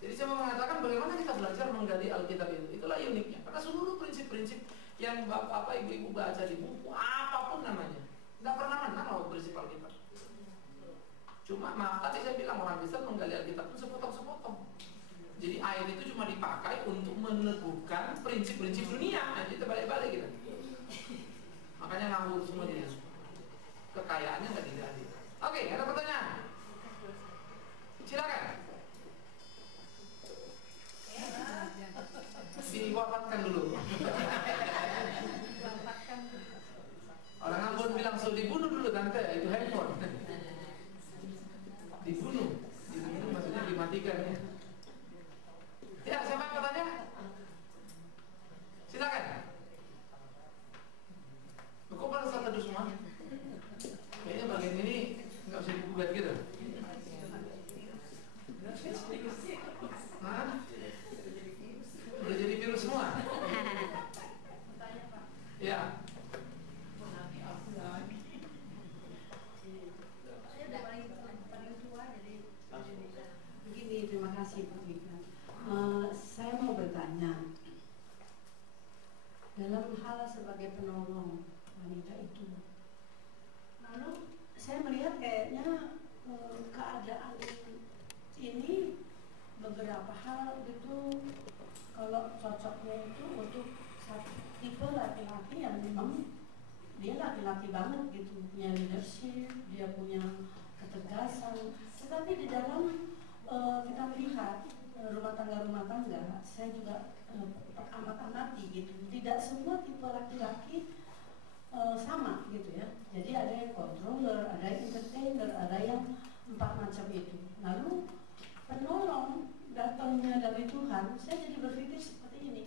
Jadi saya mau mengatakan bagaimana kita belajar menggali Alkitab itu. Itulah uniknya. Karena seluruh prinsip-prinsip yang bapak ibu baca di buku, apapun namanya, nggak pernah menang loh prinsip Alkitab. Cuma maaf tadi saya bilang orang Kristen menggali Alkitab itu sepotong-sepotong. Jadi ayat itu cuma dipakai untuk meneguhkan prinsip-prinsip dunia. Nah, kita balik-balik gitu. Makanya ngawur semua dia. Kekayaannya nggak digali. Oke, ada pertanyaan? Silakan. Diwafatkan dulu. Orang Ambon bilang so dibunuh dulu tante, itu handphone. Dibunuh maksudnya dimatikan ya. Ya, siapa yang mau tanya? Silakan. Kok pada saat teduh semua? Kayaknya bagian ini nggak bisa digugat gitu. Hah? Udah jadi virus semua? Ya. Begini, terima kasih Bu Vika. Saya mau bertanya, dalam hal sebagai penolong wanita itu, lalu saya melihat kayaknya keadaan ini beberapa hal itu kalau cocoknya itu untuk satu tipe laki-laki yang memang dia laki-laki banget gitu, punya leadership, dia punya ketegasan. Tetapi di dalam kita melihat rumah tangga, saya juga amat-amati gitu. Tidak semua tipe laki-laki sama gitu ya. Jadi ada yang controller, ada yang entertainer, ada yang 4 macam itu. Lalu penolong datangnya dari Tuhan, saya jadi berpikir seperti ini.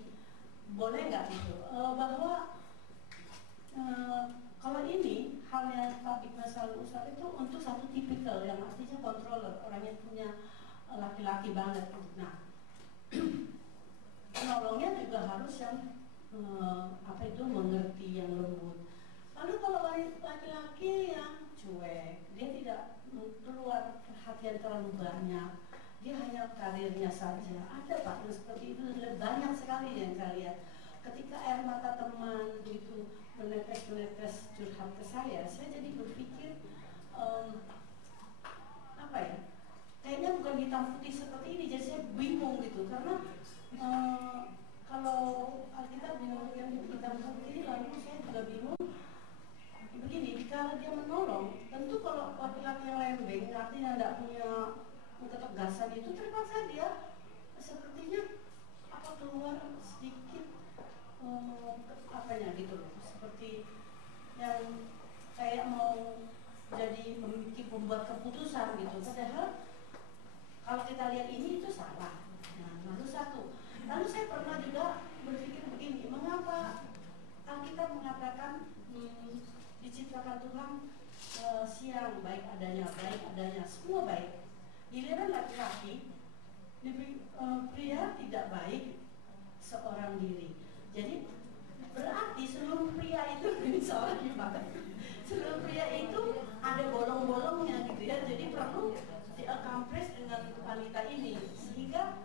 Boleh nggak gitu? Bahwa kalau ini hal yang Pak Bikna selalu usah itu untuk satu tipikal yang artinya controller, orang yang punya laki-laki banget. Nah, penolongnya juga harus yang mengerti, yang lembut. Lalu kalau laki-laki yang cuek, dia tidak keluar perhatian terlalu banyak, dia hanya karirnya saja. Ada Pak yang seperti itu, banyak sekali yang saya lihat. Ketika air mata teman itu menetes curhat ke saya jadi berpikir kayaknya bukan hitam putih seperti ini. Jadi saya bingung gitu, karena kalau Alkitab bilang yang hitam putih, lalu saya juga bingung. Begini, kalau dia menolong, tentu kalau laki-laki yang lembeng, artinya tidak punya ketegasan itu, terpaksa dia sepertinya keluar sedikit gitu loh, seperti yang kayak mau jadi membuat keputusan gitu. Padahal kalau kita lihat ini itu salah. Nah, lalu saya pernah juga berpikir begini, mengapa Alkitab mengatakan diciptakan Tuhan siang baik adanya, semua baik. Giliran laki-laki, pria tidak baik seorang diri. Jadi berarti seluruh pria itu seorang gimana? Seluruh pria itu ada bolong-bolongnya gitu ya. Jadi perlu di-accomplish dengan wanita ini, sehingga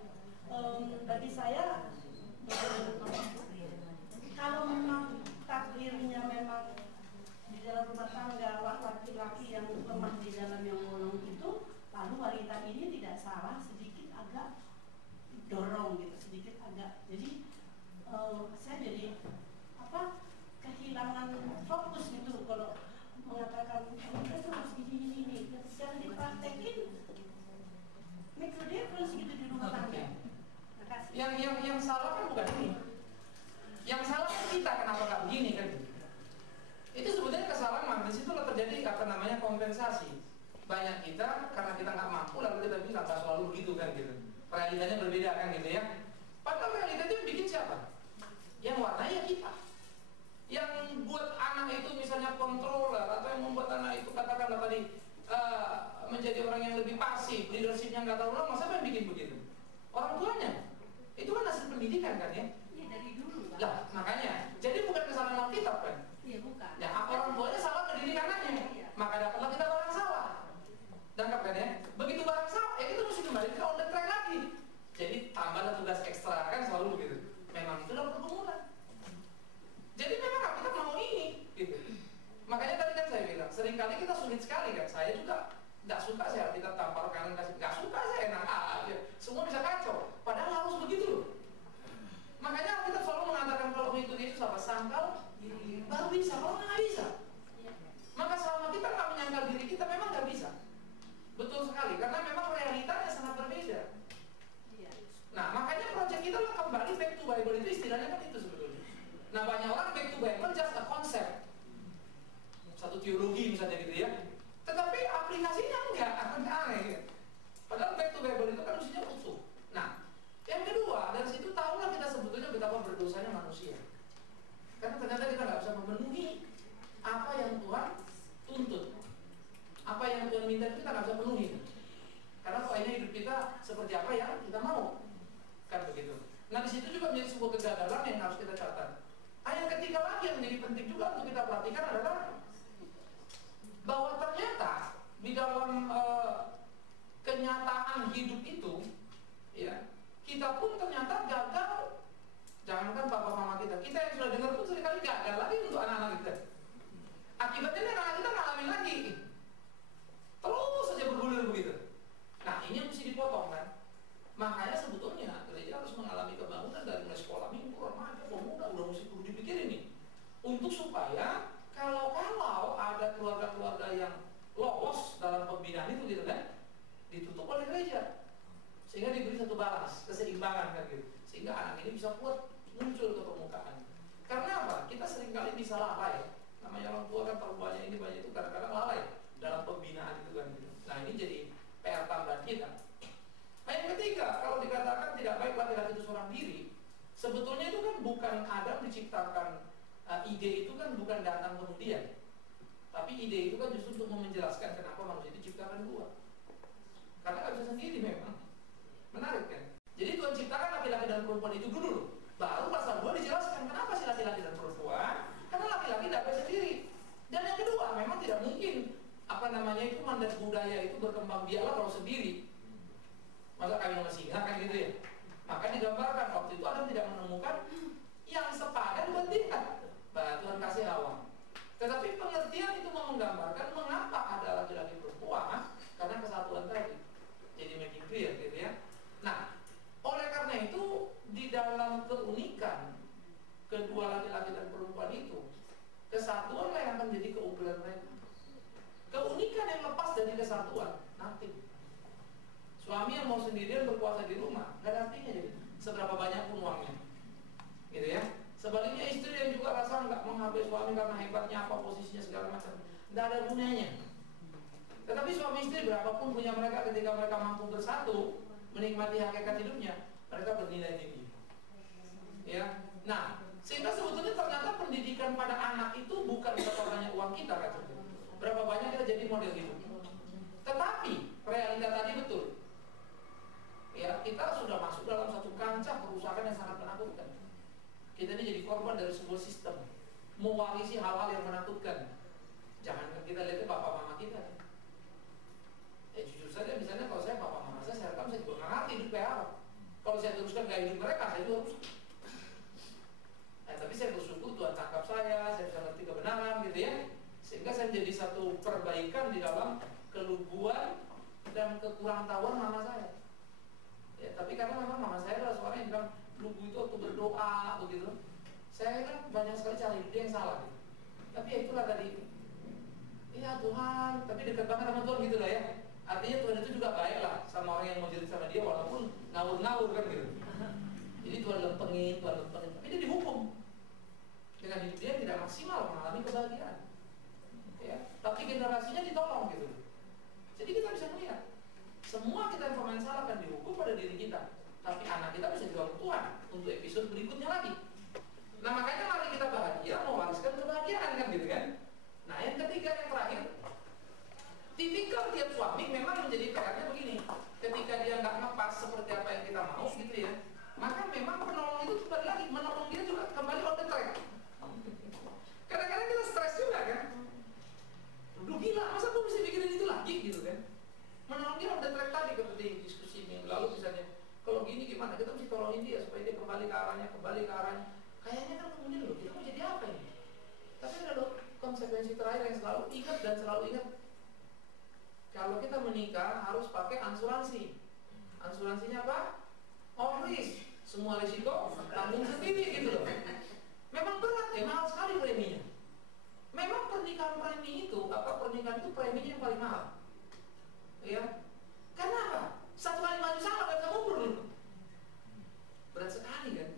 bagi saya kalau memang takdirnya memang di dalam rumah tangga laki-laki yang lemah di dalam yang bolong itu, lalu wanita ini tidak salah, sedikit agak dorong gitu, sedikit agak. Jadi saya jadi kehilangan fokus gitu kalau mengatakan kita itu harus gini. Jangan dipraktekin make a difference gitu di rumah tangga. Yang salah kan bukan ini. Yang salah kan kita, kenapa nggak begini kan? Itu sebetulnya kesalahan, di situ terjadi kompensasi. Banyak kita karena kita nggak mampu, lalu kita bilang nggak selalu begitu kan gitu. Realitanya berbeda kan gitu ya. Padahal realitanya yang bikin siapa? Yang warnanya kita. Yang buat anak itu misalnya controller, atau yang membuat anak itu katakanlah tadi menjadi orang yang lebih pasif, leadershipnya nggak tahu lama, siapa yang bikin begitu? Orang tuanya. Itu kan hasil pendidikan kan ya? Iya, dari dulu Pak. Lah makanya, jadi bukan kesalahan Alkitab kan? Iya, bukan. Ya orang tuanya salah pendidikan anaknya, maka dapatlah kita barang salah. Tangkap kan ya? Begitu barang salah, ya kita mesti kembali ke on the track. track lagi. Jadi tambah ada tugas ekstra, kan selalu begitu. Memang itu adalah pergumulan. Jadi memang kita mau ini, gitu. Makanya tadi kan saya bilang, seringkali kita sulit sekali kan. Saya juga nggak suka saya kita tampar kanan kasih, nggak suka saya enak aja. Semua bisa kacau. Padahal harus begitu loh. Makanya kita selalu mengatakan kalau mengikuti Yesus apa sangkal baru bisa, kalau nggak bisa. Maka selama kita nggak menyangkal diri kita memang nggak bisa. Betul sekali, karena memang realitanya sangat berbeda. Nah makanya proyek kita lah kembali back to Bible itu istilahnya kan itu sebetulnya. Nah banyak orang back to Bible just a concept, satu teologi misalnya gitu ya. Tetapi aplikasinya enggak, akan aneh ya. Padahal back to Bible itu kan mestinya utuh. Nah yang kedua, dari situ tahulah kita sebetulnya betapa berdosanya manusia. Karena ternyata kita nggak bisa memenuhi apa yang Tuhan tuntut. Apa yang Tuhan minta itu kita nggak bisa penuhi. Karena pokoknya hidup kita seperti apa yang kita mau. Kan begitu. Nah di situ juga menjadi sebuah kegagalan yang harus kita catat. Yang ketiga lagi yang menjadi penting juga untuk kita perhatikan adalah bahwa ternyata di dalam kenyataan hidup itu, ya, kita pun ternyata gagal. Jangankan papa mama kita yang sudah dengar pun seringkali gagal lagi untuk anak-anak kita. Akibatnya anak-anak kita ngalamin lagi, terus saja bergulir begitu. Nah ini yang mesti dipotong kan. Makanya sebetulnya gereja harus mengalami pembangunan dari mulai sekolah minggu, remaja, pemuda, udah mesti perlu dipikirin nih. Untuk supaya kalau ada keluarga-keluarga yang lolos dalam pembinaan itu gitu kan, ditutup oleh gereja. Sehingga diberi satu balas, keseimbangan kan gitu. Sehingga anak ini bisa kuat muncul ke permukaan. Karena apa? Kita seringkali bisa lalai. Namanya orang tua kan terlalu banyak ini banyak itu kadang-kadang lalai dalam pembinaan itu kan gitu. Nah ini jadi PR tambahan kita. Nah yang ketiga, kalau dikatakan tidak baik laki-laki itu seorang diri, sebetulnya itu kan bukan Adam diciptakan, ide itu kan bukan datang kemudian. Tapi ide itu kan justru untuk menjelaskan kenapa manusia diciptakan dua. Karena nggak bisa sendiri memang. Menarik kan? Jadi Tuhan ciptakan laki-laki dan perempuan itu dulu loh. Baru pasal 2 dijelaskan kenapa sih laki-laki dan perempuan. Karena laki-laki tidak bisa sendiri. Dan yang kedua, memang tidak mungkin itu mandat budaya itu berkembang biaklah kalau sendiri. Masa kawin sama singa kan gitu ya. Maka digambarkan waktu itu Adam tidak menemukan yang sepadan buat dia. Tuhan kasih Hawa. Tetapi pengertian itu menggambarkan mengapa ada laki-laki perempuan, karena kesatuan tadi. Jadi making clear gitu ya. Nah, oleh karena itu di dalam keunikan kedua laki-laki dan perempuan itu, kesatuanlah yang akan menjadi keunggulan mereka. Keunikan yang lepas dari kesatuan, nothing. Suami yang mau sendirian berkuasa di rumah, gak ada artinya jadi. Seberapa banyak pun uangnya, gitu ya. Sebaliknya istri yang juga rasa nggak menghargai suami karena hebatnya apa posisinya segala macam, nggak ada gunanya. Tetapi suami istri berapapun punya mereka, ketika mereka mampu bersatu menikmati hakikat hidupnya, mereka bernilai tinggi. Ya, nah sehingga sebetulnya ternyata pendidikan pada anak itu bukan berapa banyak uang kita katanya, berapa banyak kita jadi model hidup. Tetapi realita tadi betul. Ya, kita sudah masuk dalam satu kancah kerusakan yang sangat menakutkan. Kita ini jadi korban dari sebuah sistem mewarisi hal-hal yang menakutkan. Jangan kita lihat bapak mama kita. Jujur saja misalnya kalau saya bapak mama saya rekam, saya juga nggak ngerti hidup kayak apa. Kalau saya teruskan gaya hidup mereka, saya juga rusak. Tapi saya bersyukur Tuhan tangkap saya bisa ngerti kebenaran gitu ya. Sehingga saya menjadi satu perbaikan di dalam keluguan dan kekurangtahuan mama saya. Ya, tapi karena memang mama saya adalah seorang yang bilang lugu itu waktu berdoa begitu. Saya kan banyak sekali cara hidup dia yang salah gitu. Tapi ya itulah tadi. Iya Tuhan, tapi dekat banget sama Tuhan gitu lah ya. Artinya Tuhan itu juga baik lah sama orang yang mau jadi sama dia walaupun ngawur-ngawur kan gitu. Jadi Tuhan lempengin, tapi dia dihukum. Dengan hidup dia tidak maksimal mengalami kebahagiaan. Ya, tapi generasinya ditolong gitu. Jadi kita bisa melihat semua kita yang pemain salah akan dihukum pada diri kita. Tapi anak kita bisa ditolong Tuhan untuk episode berikutnya lagi. Nah makanya mari kita bahagia mewariskan kebahagiaan kan gitu kan. Nah yang ketiga yang terakhir, tipikal tiap suami memang menjadi PR-nya begini. Ketika dia nggak ngepas seperti apa yang kita mau gitu ya, maka memang penolong itu kembali lagi menolong dia juga kembali on the track. Kadang-kadang kita stres juga kan. Lu gila, masa gue bisa mikirin itu lagi gitu kan. Menolong dia on the track tadi seperti diskusi minggu lalu misalnya suami dia supaya dia kembali ke arahnya. Kayaknya kan kemudian loh, kita mau jadi apa ini? Tapi ada loh konsekuensi terakhir yang selalu ingat dan selalu ingat. Kalau kita menikah harus pakai asuransi. Asuransinya apa? All risk. Semua risiko tanggung sendiri gitu loh. Memang berat ya, mahal sekali preminya. Memang pernikahan itu preminya yang paling mahal. Ya. Kenapa? Satu kali maju salah gak bisa mundur. Berat sekali kan?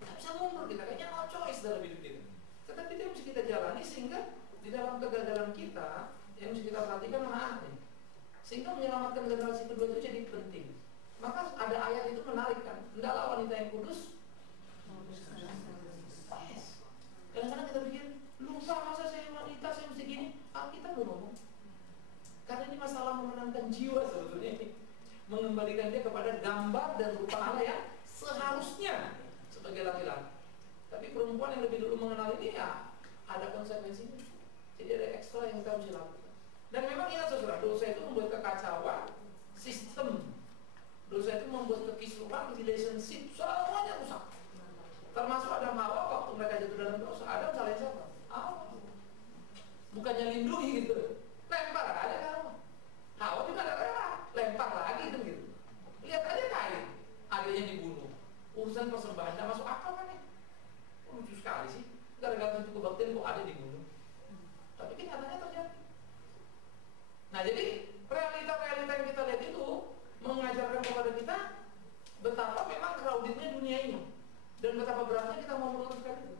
Gak bisa mundur, kita kayaknya no choice dalam hidup kita. Tetapi itu yang mesti kita jalani sehingga di dalam kegagalan kita yang mesti kita perhatikan anak-anaknya. Sehingga menyelamatkan generasi kedua itu jadi penting. Maka ada ayat itu menarik kan, hendaklah wanita yang kudus. Yes. Kadang-kadang kita pikir, lupa masa saya wanita, saya mesti gini. Kita belum ngomong. Karena ini masalah memenangkan jiwa sebetulnya ini. Mengembalikan dia kepada gambar dan rupa Allah yang seharusnya sebagai laki-laki. Tapi perempuan yang lebih dulu mengenal ini ya ada konsekuensinya. Jadi ada ekstra yang kita mesti lakukan. Dan memang ingat saudara, dosa itu membuat kekacauan sistem. Dosa itu membuat kekisruhan, relationship, semuanya rusak. Termasuk Adam Hawa waktu mereka jatuh dalam dosa. Adam salahnya siapa? Allah. Bukannya lindungi gitu, lempar aja ke Hawa. Hawa juga ada rela, lempar lagi gitu. Lihat aja Kain, adanya dibunuh. Urusan persembahan tidak masuk akal kan ya? Lucu sekali sih. Gara-gara itu kebaktian kok ada dibunuh. Tapi kenyataannya terjadi. Nah jadi realita-realita yang kita lihat itu mengajarkan kepada kita betapa memang crowdednya dunia ini dan betapa beratnya kita mau meluruskan itu.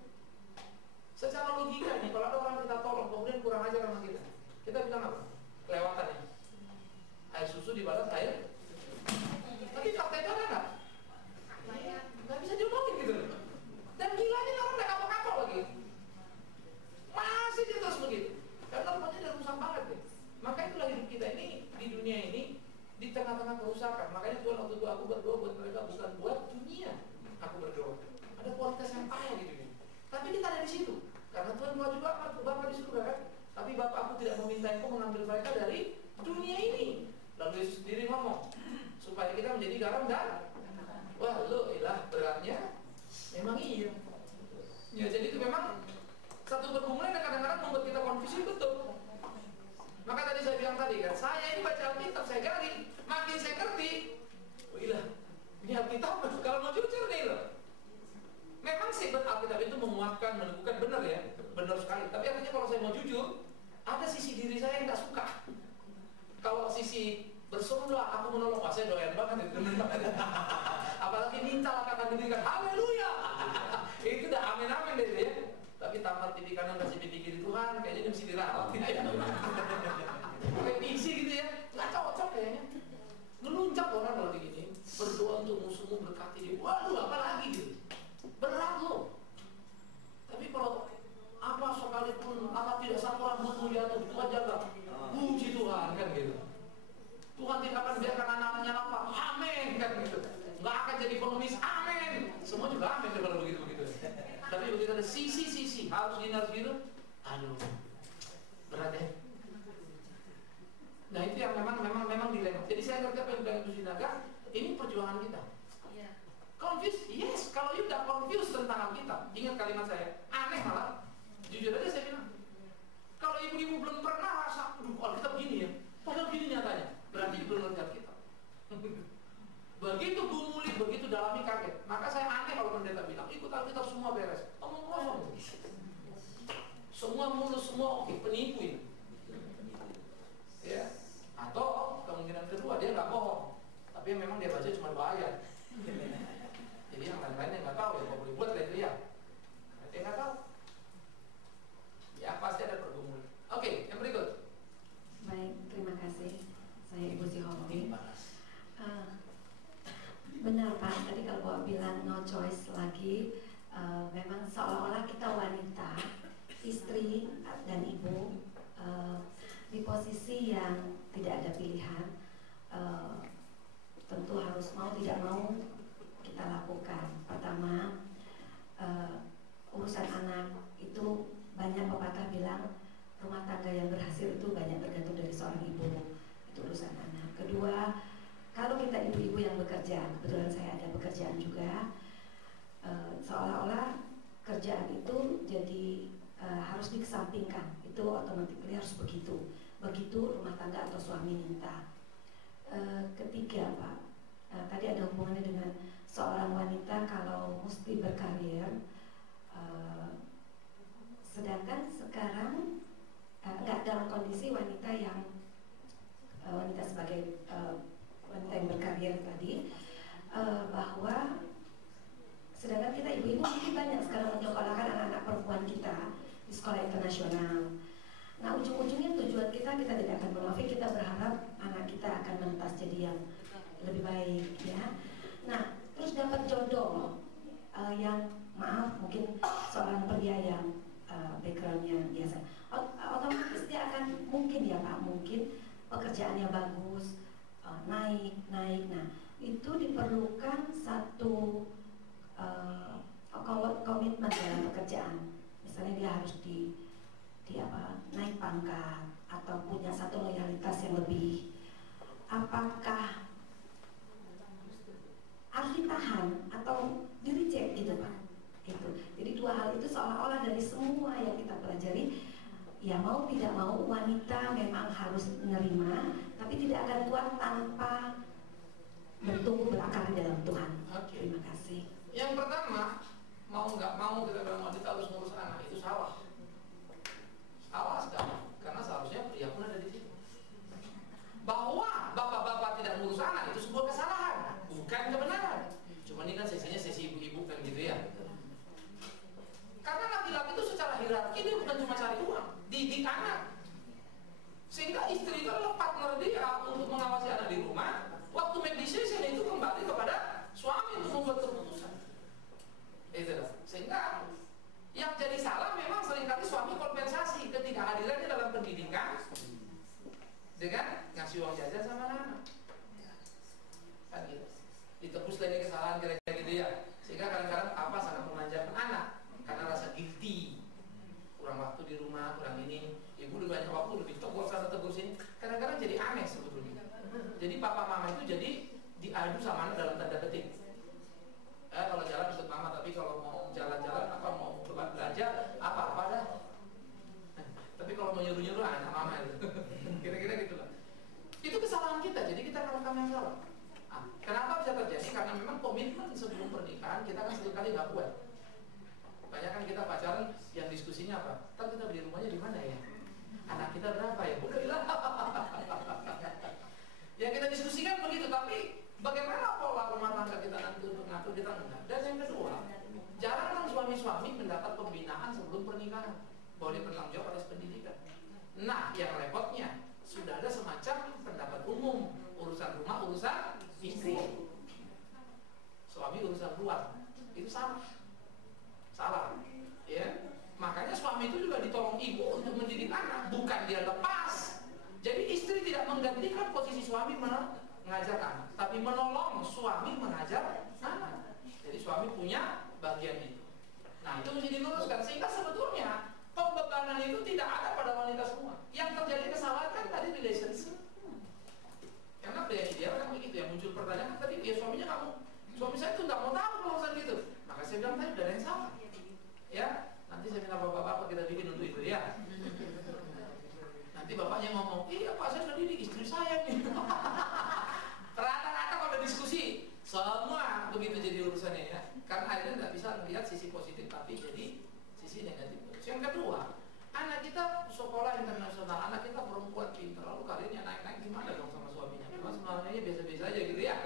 Secara logika nih, kalau ada orang kita tolong kemudian kurang ajar sama kita bilang apa? Kelewatan ya. Air susu dibalas air. Tapi fakta itu ada nggak? Nggak bisa diomongin gitu loh. Dan gilanya orang udah kapok-kapok lagi. Masih dia terus begitu. Karena rupanya udah rusak banget deh. Maka itulah hidup kita ini di dunia ini di tengah-tengah kerusakan. Makanya Tuhan waktu itu aku berdoa buat mereka bukan buat dunia. Aku berdoa. Ada kualitas yang kaya di dunia. Tapi kita ada di situ. Karena Tuhan doa juga Bapa di surga kan. Tapi Bapa aku tidak meminta engkau mengambil mereka dari dunia ini. Lalu Yesus sendiri ngomong supaya kita menjadi garam dan wah lo ilah beratnya. Memang iya. Ya jadi itu memang satu pergumulan yang kadang-kadang membuat kita konfusi betul. Maka tadi saya bilang tadi kan, saya ini baca Alkitab, saya gali, makin saya ngerti. Oh ilah, ini Alkitab kalau mau jujur nih loh. Memang sih Alkitab itu menguatkan, meneguhkan, benar ya, benar sekali. Tapi artinya kalau saya mau jujur, ada sisi diri saya yang nggak suka. Kalau sisi berserulah aku menolong, wah saya doyan banget itu, benar banget. Apalagi minta kata dirikan, haleluya. Itu udah amin-amin deh ya. Tapi tamat pipi kanan kasih pipi kiri Tuhan, kayaknya ini mesti dirawat gitu ya. Kayak PC gitu ya, nggak cocok kayaknya. Ngeluncak orang kalau begini, berdoa untuk musuhmu berkati dia. Waduh, apa lagi gitu. Berat loh. Tapi kalau apa sekalipun apa tidak satu rambutmu jatuh, Tuhan jaga. Puji Tuhan kan gitu. Tuhan tidak akan biarkan anak-anaknya lapar. Amin kan gitu. Nggak akan jadi pengemis. Amin. Semua juga amin kalau begitu. Tapi begitu ada sisi harus gini harus gitu, aduh berat ya. Nah itu yang memang dilema. Jadi saya ngerti apa yang bilang itu Sinaga, ini perjuangan kita. Confused, yes. Kalau you udah confused tentang Alkitab, ingat kalimat saya, aneh malah. Jujur aja saya bilang, kalau ibu-ibu belum pernah rasa, aduh Alkitab gini ya, padahal gini nyatanya, berarti belum ngerti Alkitab. Begitu gumuli, begitu dalami kaget. Maka saya aneh kalau pendeta bilang ikut Alkitab semua beres. Omong kosong. Semua mulus, semua oke, penipu ini. Ya. Atau kemungkinan kedua dia nggak bohong, tapi memang dia baca cuma 2 ayat. Jadi yang lain-lainnya nggak tahu ya, boleh buat dia. Dia nggak tahu. Ya pasti ada pergumulan. Oke, yang berikut. Baik, terima kasih. Saya Ibu Sihomi. Benar Pak, tadi kalau Bapak bilang no choice lagi, memang seolah-olah kita wanita, istri dan ibu di posisi yang tidak ada pilihan, tentu harus mau tidak mau kita lakukan. Pertama, urusan anak itu banyak pepatah bilang rumah tangga yang berhasil itu banyak tergantung dari seorang ibu, itu urusan anak. Kedua, kalau kita ibu-ibu yang bekerja, kebetulan saya ada pekerjaan juga, seolah-olah kerjaan itu jadi harus dikesampingkan. Itu otomatis harus begitu. Begitu rumah tangga atau suami minta. Ketiga, Pak, tadi ada hubungannya dengan seorang wanita kalau mesti berkarir, sedangkan sekarang nggak dalam kondisi wanita yang wanita sebagai wanita yang berkarir tadi, bahwa sedangkan kita ibu-ibu mungkin banyak sekarang menyekolahkan anak-anak perempuan kita di sekolah internasional. Nah, ujung-ujungnya tujuan kita tidak akan munafik, kita berharap anak kita akan mentas jadi yang lebih baik, ya. Nah, terus dapat jodoh yang maaf mungkin seorang pria yang backgroundnya biasa, otomatis dia akan mungkin ya Pak, mungkin pekerjaannya bagus, naik. Nah, itu diperlukan satu komitmen dalam pekerjaan. Misalnya dia harus naik pangkat atau punya satu loyalitas yang lebih. Apakah harus ditahan atau di-reject gitu Pak? Itu. Jadi dua hal itu seolah-olah dari semua yang kita pelajari, ya mau tidak mau wanita memang harus menerima, tapi tidak akan kuat tanpa bertumbuh berakar di dalam Tuhan. Terima kasih. Yang pertama, mau nggak mau kita bilang wanita harus ngurus anak, itu salah. Salah sekali, karena seharusnya pria pun ada di situ. Bahwa bapak-bapak tidak ngurus anak itu sebuah kesalahan, bukan kebenaran. Cuma ini kan sesinya sesi ibu-ibu kan gitu ya. Karena laki-laki itu secara hierarki dia bukan cuma cari uang, didik anak. Sehingga istri itu adalah partner dia untuk mengawasi anak di rumah. Waktu make decision itu kembali kepada suami untuk membuat keputusan. Itu. Sehingga yang jadi salah memang seringkali suami kompensasi ketidakhadirannya dalam pendidikan dengan ngasih uang jajan sama anak. Kan gitu. Ditebus lagi kesalahan kira-kira gitu ya. Sehingga kadang-kadang apa sangat memanjakan anak karena rasa guilty. Kurang waktu di rumah, kurang ini. Ibu lebih banyak waktu, lebih tegur sana tegur sini. Kadang-kadang jadi aneh sebetulnya. Jadi papa mama itu jadi diadu sama anak dalam tanda petik. Kalau jalan ikut mama, tapi kalau mau jalan-jalan apa mau belanja apa-apa dah. Tapi kalau mau nyuruh-nyuruh anak mama itu. Kira-kira gitu lah. Itu kesalahan kita, jadi kita melakukan yang salah. Kenapa bisa terjadi? Karena memang komitmen sebelum pernikahan kita kan seringkali nggak kuat. Banyak kan kita pacaran yang diskusinya apa? Ntar kita beli rumahnya di mana ya? Anak kita berapa ya? Udah bilang. Yang kita diskusikan begitu, tapi bagaimana pola rumah tangga kita nanti untuk ngatur kita enggak. Dan yang kedua, jarang kan suami-suami mendapat pembinaan sebelum pernikahan bahwa dia bertanggung jawab atas pendidikan. Nah, yang repotnya sudah ada semacam pendapat umum, urusan rumah, urusan istri, suami urusan luar. Itu salah, ya. Makanya suami itu juga ditolong ibu untuk mendidik anak, bukan dia lepas. Jadi istri tidak menggantikan posisi suami mengajar anak, tapi menolong suami mengajar anak. Jadi suami punya bagian itu. Nah, itu mesti diluruskan sehingga sebetulnya pembebanan itu tidak ada pada wanita semua. Yang terjadi kesalahan kan tadi relationship. Karena pria ideal kan begitu ya, muncul pertanyaan tadi ya suaminya kamu, suami saya tuh nggak mau tahu urusan gitu. Maka saya bilang tadi udah ada yang salah. Ya, nanti saya minta bapak-bapak kita bikin untuk itu ya. Nanti bapaknya ngomong, iya pak saya sudah didik istri saya nih. Rata-rata kalau diskusi semua begitu jadi urusannya ya. Karena akhirnya nggak bisa melihat sisi positif tapi jadi sisi negatif. Yang kedua, anak kita sekolah internasional, anak kita perempuan pintar, lalu karirnya naik-naik gimana dong sama suaminya? Memang sebenarnya biasa-biasa aja gitu ya.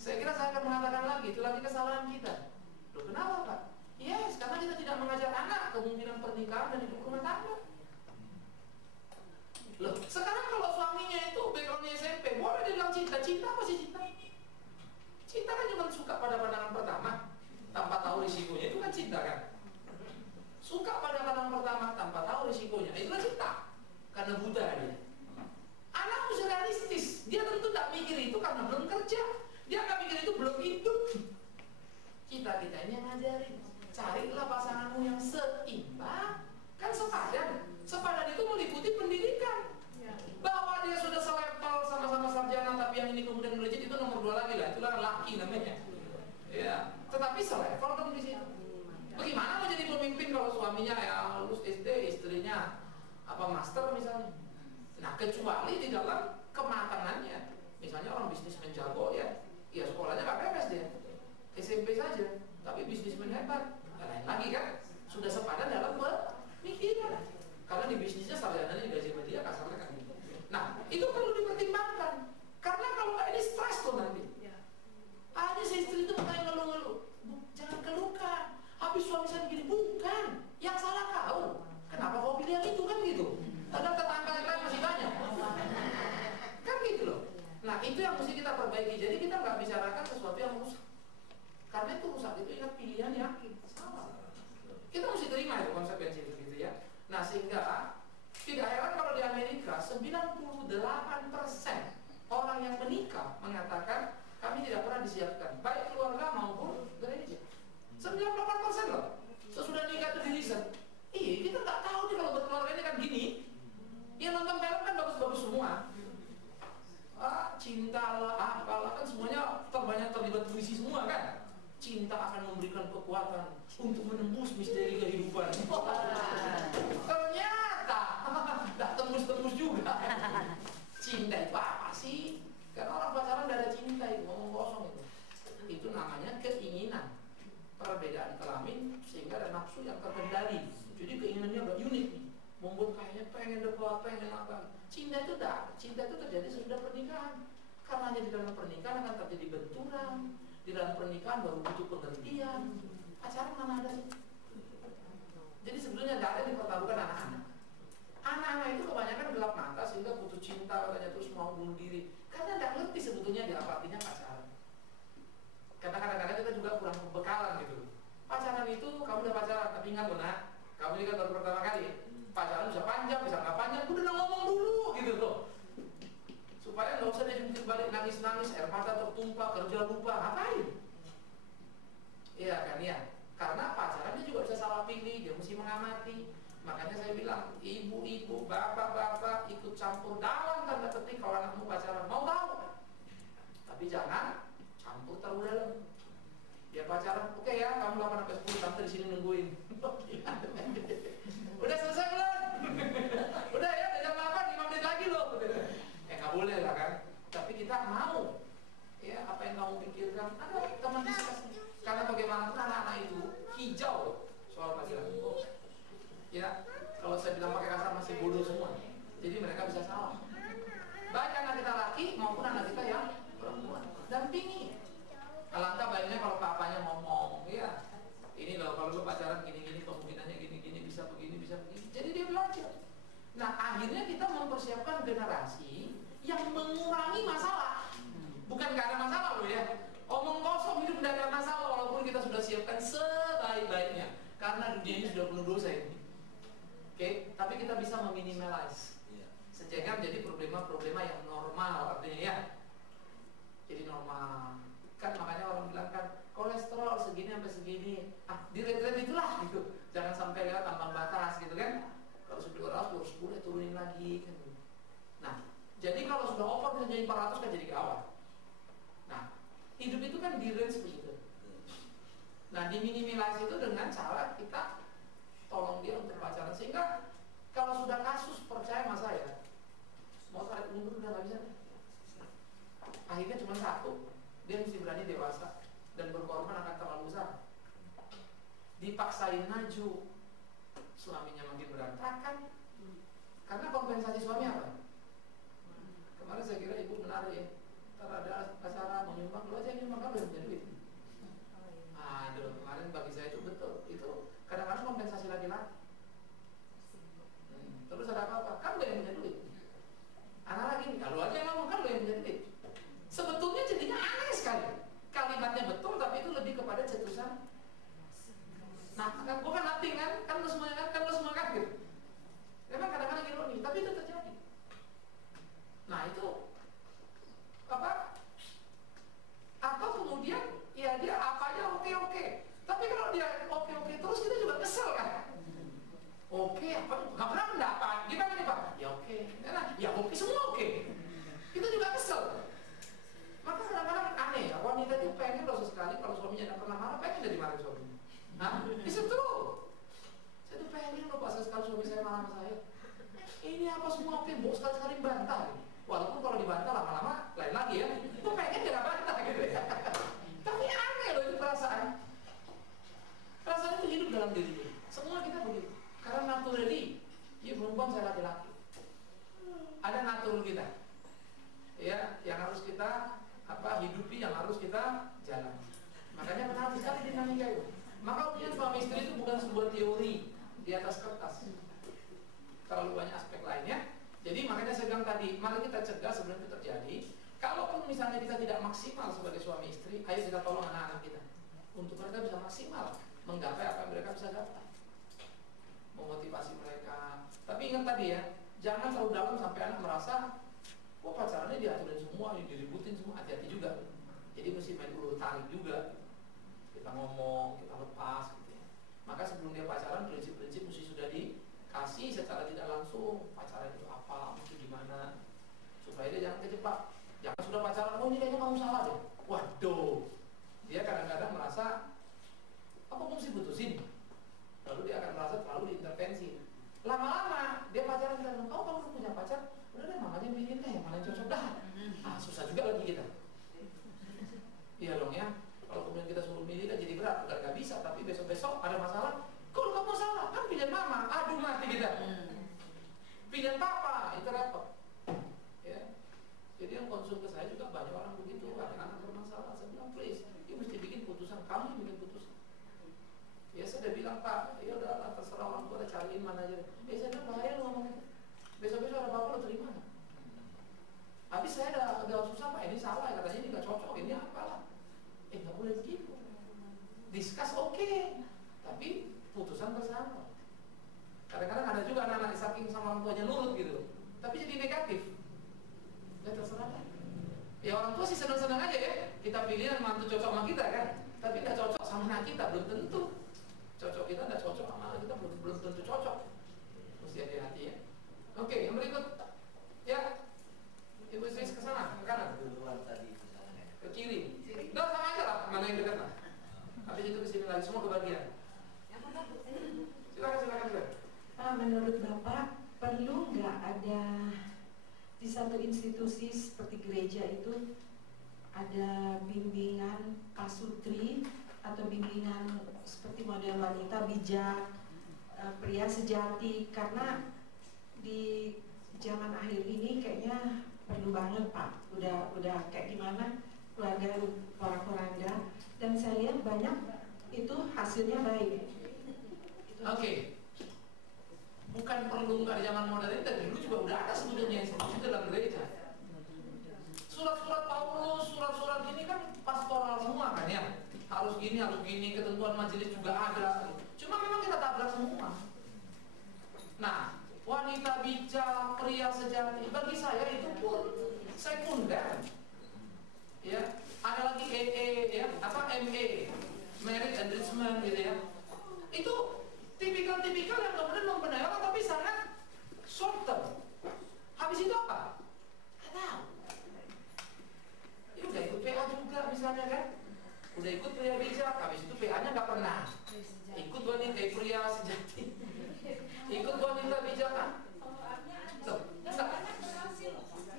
Saya kira saya akan mengatakan lagi, itu lagi kesalahan kita. Loh kenapa Pak? Yes, karena kita tidak mengajar anak kemungkinan pernikahan dan hidup rumah tangga. Loh, sekarang kalau suaminya itu backgroundnya SMP, boleh dia bilang cinta apa sih cinta? Cinta kan cuma suka pada pandangan pertama, tanpa tahu risikonya, itu kan cinta kan? Suka pada pandangan pertama, tanpa tahu risikonya, itulah cinta. Karena buta dia. Anak harus realistis, dia tentu tak mikir itu karena belum kerja. Dia nggak mikir itu belum hidup. Kita ini yang ngajarin, carilah pasanganmu yang seimbang, kan sepadan. Sepadan itu meliputi pendidikan. Bahwa dia sudah selevel sama-sama sarjana, tapi yang ini kemudian melejit itu kecuali di dalam kematangannya. Misalnya orang bisnismen jago ya sekolahnya nggak beres dia, SMP saja, tapi bisnismen hebat, lain lagi kan, sudah sepadan dalam pemikiran. Karena di bisnisnya sarjananya digaji sama dia, kasarnya kan gitu. Nah, itu perlu dipertimbangkan. Karena kalau nggak ini stres tuh nanti. Ada si istri itu makanya ngeluh-ngeluh, jangan keluhkan. Habis suami saya begini, bukan. Yang salah kau. Kenapa kau pilih yang itu kan gitu? Padahal tetangga yang lain masih banyak. Kan gitu loh. Nah, itu yang mesti kita perbaiki. Jadi kita nggak bicarakan sesuatu yang rusak. Karena itu rusak itu ingat pilihan yang salah. Kita mesti terima itu konsekuensi itu gitu ya. Nah, sehingga tidak heran kalau di Amerika 98% orang yang menikah mengatakan kami tidak pernah disiapkan, baik keluarga maupun gereja. 98% loh. Sesudah nikah itu diriset. Kita nggak tahu nih kalau berkeluarga ini kan gini. Yang nonton film kan bagus-bagus semua. Cinta lah, apalah kan semuanya terbanyak terlibat puisi semua kan. Cinta akan memberikan kekuatan untuk menembus misteri kehidupan. Ternyata nggak tembus-tembus juga. Cinta itu apa sih? Karena orang pacaran gak ada cinta itu, ngomong kosong itu. Itu namanya keinginan, perbedaan kelamin sehingga ada nafsu yang terkendali. Jadi keinginannya agak unik nih, membuat kayaknya pengen dekat, pengen apa. Cinta itu terjadi sesudah pernikahan. Karena di dalam pernikahan akan terjadi benturan. Di dalam pernikahan baru butuh pengertian. Pacaran mana ada sih? Jadi sebetulnya gak ada yang dipertaruhkan anak-anak. Anak-anak itu kebanyakan gelap mata sehingga butuh cinta, katanya terus mau bunuh diri. Karena gak ngerti sebetulnya dia apa artinya pacaran. Karena kadang-kadang kita juga kurang pembekalan gitu. Pacaran itu kamu udah pacaran, tapi ingat loh nak, kamu ini kan baru pertama kali. Pacaran bisa panjang, bisa nggak panjang, udah ngomong dulu gitu tuh. Supaya nggak usah dia balik nangis-nangis, air mata tertumpah, kerja lupa, ngapain? Iya kan ya. Karena pacaran dia juga bisa salah pilih, dia mesti mengamati. Makanya saya bilang, ibu-ibu, bapak-bapak ikut campur dalam tanda petik kalau anakmu pacaran. Mau tahu? Tapi jangan campur terlalu dalam. Dia pacaran, oke ya, kamu 8-10 tante di sini nungguin. Udah selesai belum? Udah ya, jam 8, 5 menit lagi loh. Nggak boleh lah kan. Tapi kita mau. Ya, apa yang kamu pikirkan? Ada teman diskusi. Karena bagaimanapun anak-anak itu hijau soal pacaran. Ya, kalau saya bilang pakai kasar masih bodoh semua. Jadi mereka bisa salah. Baik anak kita laki maupun anak kita yang perempuan. Dampingi. Alangkah baiknya kalau papanya ngomong, ya ini loh kalau lu pacaran gini-gini kemungkinannya gini-gini bisa begini. Jadi dia belajar. Nah akhirnya kita mempersiapkan generasi yang mengurangi masalah. Bukan gak ada masalah loh ya. Omong kosong hidup tidak ada masalah walaupun kita sudah siapkan sebaik-baiknya. Karena dunia ini sudah penuh dosa ini. Oke, tapi kita bisa meminimalize sehingga menjadi problema-problema yang normal artinya ya. Jadi normal. Kan makanya orang bilang kan kolesterol segini sampai segini. Di rate itulah gitu. Jangan sampai lewat ambang batas gitu kan. Kalau sudah 200 10 turunin lagi kan. Nah, jadi kalau sudah over bisa jadi 400 kan jadi gawat. Nah, hidup itu kan di range begitu. Nah, diminimalisasi itu dengan cara kita tolong dia untuk pacaran sehingga kalau sudah kasus percaya sama saya mau tarik mundur udah nggak bisa. Akhirnya cuma satu, dia mesti berani dewasa dan berkorban akan terlalu besar. Dipaksain maju, suaminya makin berantakan. Karena kompensasi suami apa? Kemarin saya kira ibu menarik ya. Ntar ada acara mau nyumbang, lu aja nyumbang kan udah punya duit. Aduh, kemarin bagi saya itu betul. Itu kadang-kadang kompensasi laki-laki. Terus ada apa-apa? Kan lu yang punya duit. Anak lagi, kalau aja yang ngomong kan lu yang punya duit. Sebetulnya jadinya aneh sekali. Kalimatnya betul, tapi itu lebih kepada cetusan. Nah, kan gua kan nothing kan lu semuanya kan lu semua kan gitu. Memang kadang-kadang ironi, tapi itu terjadi. Nah itu apa? Atau kemudian ya dia apa aja oke. Tapi kalau dia oke terus kita juga kesel kan? Oke, apa? Gak pernah mendapat. Gimana nih Pak? Ya oke. Nah, ya oke semua oke. Kita juga kesel. Maka kadang-kadang aneh ya. Wanita itu pengen loh sesekali kalau suaminya tidak pernah marah, pengen jadi marah suaminya. Nah, bisa tuh. Saya tuh pengen loh pas sekali suami saya marah sama saya. Ini apa semua oke, bu sekali-sekali bantah. Walaupun kalau dibantah lama-lama lain lagi ya. Gue pengen gak bantah gitu ya. Tapi aneh loh itu perasaan. Perasaan itu hidup dalam diri. Semua kita begitu. Karena naturally, ya perempuan saya laki-laki. Ada natural kita. Ya, yang harus kita hidupi, yang harus kita jalan. Makanya menarik sekali dinamika itu. Maka hubungan suami istri itu bukan sebuah teori di atas kertas. Terlalu banyak aspek lainnya. Jadi makanya saya bilang tadi, mari kita cegah sebelum itu terjadi. Kalaupun misalnya kita tidak maksimal sebagai suami istri, ayo kita tolong anak-anak kita untuk mereka bisa maksimal menggapai apa yang mereka bisa dapat, memotivasi mereka. Tapi ingat tadi ya, jangan terlalu dalam sampai anak merasa, wah pacarannya diaturin semua, diributin semua. Hati-hati juga. Jadi mesti main dulu tarik juga. Kita ngomong, kita lepas gitu ya. Maka sebelum dia pacaran, prinsip-prinsip mesti sudah dikasih secara tidak langsung. Pacaran itu apa, mesti gimana, supaya dia jangan kejebak. Jangan sudah pacaran, oh ini kayaknya kamu salah deh. Waduh, dia kadang-kadang merasa, apa kamu mesti putusin? Lalu dia akan merasa terlalu diintervensi. Lama-lama dia pacaran, kita bilang, kamu punya pacar, udah deh makanya pilih deh, mana yang cocok dah. Susah juga lagi kita. Iya dong ya. Kalau kemudian kita suruh milih kan jadi berat, bukan nggak bisa, tapi besok-besok ada masalah. Kalau kamu salah, kan pilihan mama, aduh mati kita. Pilihan papa, itu repot. Ya. Jadi yang konsul ke saya juga banyak orang begitu, anak-anak bermasalah. Saya bilang please, you mesti bikin putusan, kamu yang bikin putusan. Ya saya udah bilang pak, ya udah terserah orang tua, cariin mana aja. Saya bilang bahaya lu ngomong itu. Besok-besok ada apa-apa lu terima. Habis saya udah susah pak, ini salah ya, katanya ini nggak cocok, ini apalah. Nggak boleh begitu. Discuss oke, tapi putusan bersama. Kadang-kadang ada juga anak-anak saking sama orang tuanya nurut gitu, tapi jadi negatif. Ya terserah kan. Ya orang tua sih senang-senang aja ya. Kita pilih mantu cocok sama kita kan, tapi nggak cocok sama anak kita belum tentu. Cocok kita nggak cocok sama anak kita belum tentu cocok. Mesti hati-hati ya. Oke, yang berikut ya. Ibu Sri ke sana, ke kanan. Ke kiri. Udah sama aja lah, mana yang dekat lah. Habis itu ke sini lagi, semua kebagian. Silakan. Menurut Bapak, perlu nggak ada di satu institusi seperti gereja itu ada bimbingan pasutri atau bimbingan seperti model wanita bijak, pria sejati, karena di zaman akhir ini kayaknya perlu banget Pak. Udah kayak gimana keluarga porak-poranda, dan saya lihat banyak itu hasilnya baik. Oke. Bukan perlu nggak zaman modern, dari dulu juga udah ada sebetulnya institusi dalam gereja. Surat-surat Paulus, surat-surat ini kan pastoral semua kan ya. Harus gini, ketentuan majelis juga ada. Cuma memang kita tabrak semua. Nah, wanita bijak, pria sejati, bagi saya itu pun sekunder. Ya, ada lagi ya, ME, Merit Enrichment gitu ya. Itu tipikal-tipikal yang kemudian membenahi orang tapi sangat short term. Habis itu apa? Nggak tahu. Ya udah ikut PA juga misalnya kan. Udah ikut pria bijak, habis itu PA-nya nggak pernah. Ikut wanita pria sejati. Ikut wanita bijak kan?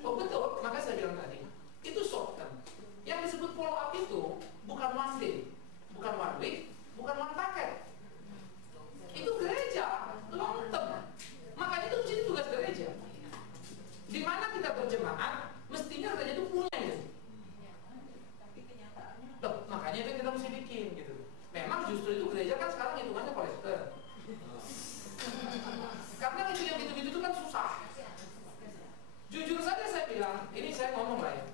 Oh betul, makanya saya bilang tadi. Itu short term. Yang disebut follow up itu bukan one day, bukan one week, bukan one paket. Itu gereja long term. Makanya itu mesti tugas gereja. Di mana kita berjemaat, mestinya gereja itu punya itu. Loh, makanya itu kita mesti bikin gitu. Memang justru itu gereja kan sekarang hitungannya kolektor. Karena itu yang gitu-gitu itu kan susah. Jujur saja saya bilang, ini saya ngomong lah ya.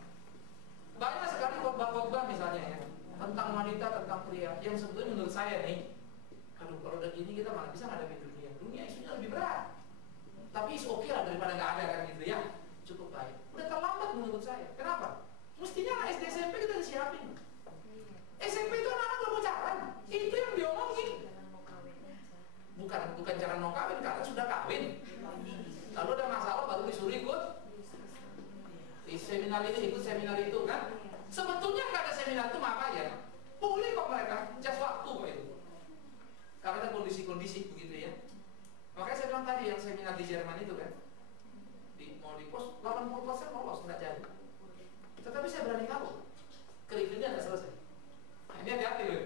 Banyak sekali khotbah-khotbah misalnya ya, tentang wanita, tentang pria, yang sebetulnya menurut saya nih, aduh kalau udah gini kita malah bisa ngadepin dunia. Dunia isunya lebih berat. Tapi isu oke lah daripada nggak ada kan gitu ya. Cukup baik. Udah terlambat menurut saya. Kenapa? Mestinya SD SMP kita disiapin. SMP itu anak-anak belum pacaran. Itu yang diomongin. Bukan jangan mau kawin, karena sudah kawin. Lalu ada masalah baru disuruh ikut seminar ini, ikut seminar itu kan. Sebetulnya nggak ada seminar itu apa ya? Boleh kok mereka, just waktu kok itu. Karena ada kondisi-kondisi begitu ya. Makanya saya bilang tadi yang seminar di Jerman itu kan, 80% lolos, nggak jadi. Tetapi saya berani tahu, kerikilnya nggak selesai. Nah, ini hati-hati loh.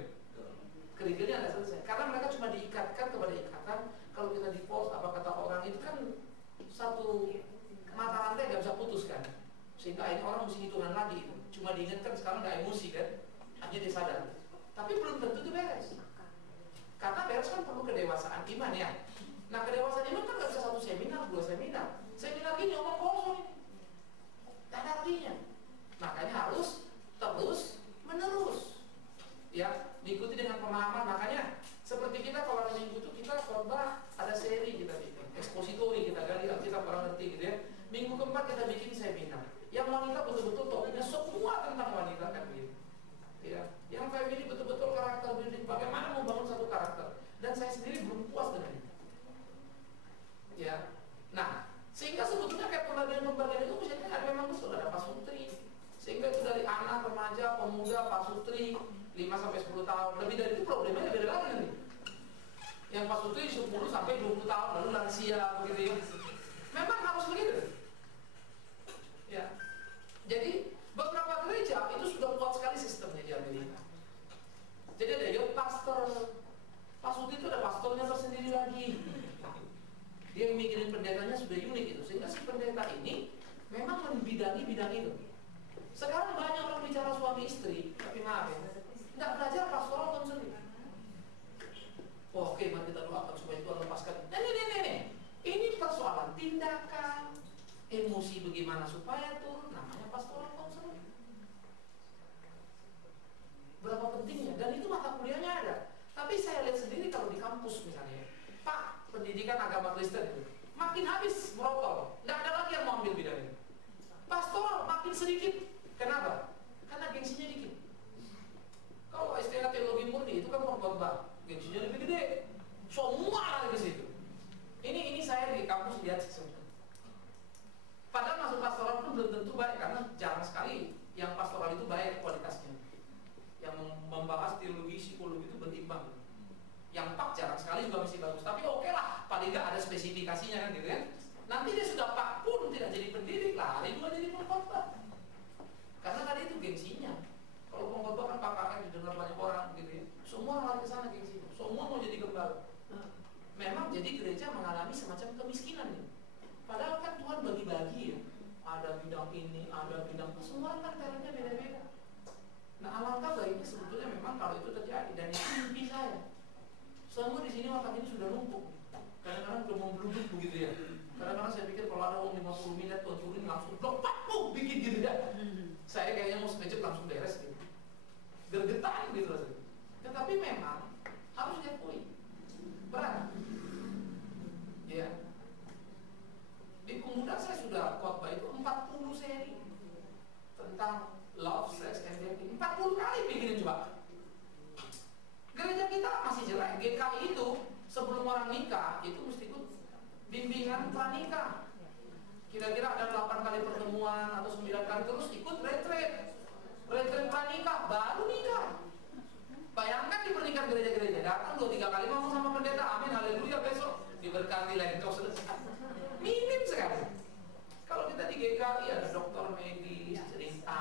Kerikilnya nggak selesai, karena mereka cuma diikatkan kepada ikatan. Kalau kita divorce, apa kata orang itu kan satu mata rantai nggak bisa putus kan, sehingga ini orang mesti hitungan lagi. Cuma diingatkan sekarang nggak emosi kan, hanya dia sadar. Tapi belum tentu itu beres, karena beres kan perlu kedewasaan iman ya. Nah, kedewasaan iman kan nggak bisa satu seminar, 2 seminar. Seminar gini omong kosong ini, tak ada artinya. Makanya harus terus menerus, ya, diikuti dengan pemahaman. Makanya seperti kita kalau hari Minggu itu kita khotbah ada seri kita bikin, ekspositori kita gali Alkitab orang ngerti gitu ya. Minggu keempat kita bikin seminar yang wanita betul-betul topiknya semua tentang wanita kan gitu. Ya, yang family betul-betul karakter building, bagaimana membangun satu karakter. Dan saya sendiri belum puas dengan itu. Ya, nah sehingga sebetulnya kayak pembagian-pembagian itu misalnya ada memang betul ada pasutri, sehingga itu dari anak, remaja, pemuda, pasutri 5-10 tahun. Lebih dari itu problemnya beda lagi nanti. Yang pasutri 10 sampai 20 tahun, lalu lansia begitu ya. Memang harus begitu. Ya, jadi beberapa gereja itu sudah kuat sekali sistemnya di Amerika. Jadi ada youth pastor, pasutri itu ada pastornya tersendiri lagi. Dia yang mikirin pendetanya sudah unik itu, sehingga si pendeta ini memang membidangi bidang itu. Sekarang banyak orang bicara suami istri, tapi maaf ya, nggak belajar pastoral konseling. Oh, oke, mari kita doakan supaya Tuhan lepaskan. Ini persoalan tindakan, emosi bagaimana supaya turun, namanya pastoral konseling. Berapa pentingnya, dan itu mata kuliahnya ada. Tapi saya lihat sendiri kalau di kampus misalnya, Pak, pendidikan agama Kristen itu makin habis merotol, nggak ada lagi yang mau ambil bidang ini. Pastoral makin sedikit, kenapa? Karena gengsinya dikit. Kalau istilah teologi murni itu kan pengkhotbah, gengsinya lebih gede, semua lari ke situ. Ini saya di kampus lihat sebenarnya. Padahal masuk pastoral pun belum tentu baik, karena jarang sekali yang pastoral itu baik kualitasnya. Yang membahas teologi, psikologi itu berimbang. Yang pak jarang sekali juga masih bagus, tapi oke lah, paling nggak ada spesifikasinya kan gitu kan. Nanti dia sudah pak pun tidak jadi pendidik lah, dia juga jadi pengkhotbah. Karena tadi itu gengsinya. Kalau pengkhotbah kan pakaian didengar banyak orang gitu ya. Semua lari ke sana gengsinya, semua mau jadi gembala. Memang jadi gereja mengalami semacam kemiskinan ya. Padahal kan Tuhan bagi-bagi ya. Ada bidang ini, ada bidang itu, semua kan talentnya beda-beda. Nah, alangkah baiknya sebetulnya memang kalau itu terjadi, dan itu mimpi saya. Semua di sini otak ini sudah numpuk. Kadang-kadang udah mau beluduk begitu ya. Kadang-kadang saya pikir kalau ada uang 50 miliar Tuhan turunin langsung blok bikin gitu ya. Saya kayaknya mau sekejap langsung beres gitu. Gergetan gitu rasanya. Tetapi memang harus diakui berat. Ya. Di pemuda saya sudah khotbah itu 40 seri tentang love, sex, and dating. 40 kali bikinin coba. Gereja kita masih jelek. GKI itu sebelum orang nikah itu mesti ikut bimbingan pranikah. Kira-kira ada 8 kali pertemuan atau 9 kali, terus ikut retreat pranikah, baru nikah. Bayangkan di pernikahan gereja-gereja datang 2-3 kali ngomong sama pendeta, amin, haleluya, besok diberkati lagi, kau selesai. Minim sekali. Kalau kita di GKI ada dokter medis cerita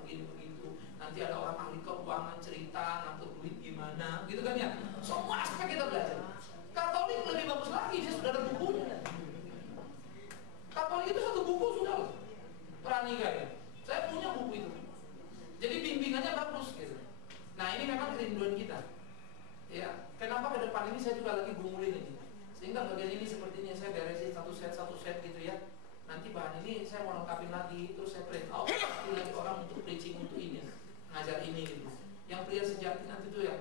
begini-begitu. Nanti ada orang ahli keuangan cerita ngatur duit gimana, gitu kan ya. Semua aspek kita belajar. Katolik lebih bagus lagi, dia sudah ada bukunya. Katolik itu satu buku sudah loh, pranikah ya. Saya punya buku itu. Jadi bimbingannya bagus gitu. Nah, ini memang kerinduan kita. Ya, kenapa ke depan ini saya juga lagi gumulin ini. Sehingga bagian ini seperti ini saya beresin satu set gitu ya. Nanti bahan ini saya mau lengkapin lagi, terus saya print out lagi orang untuk preaching untuk ini, ngajar ini gitu. Yang pria sejati nanti itu yang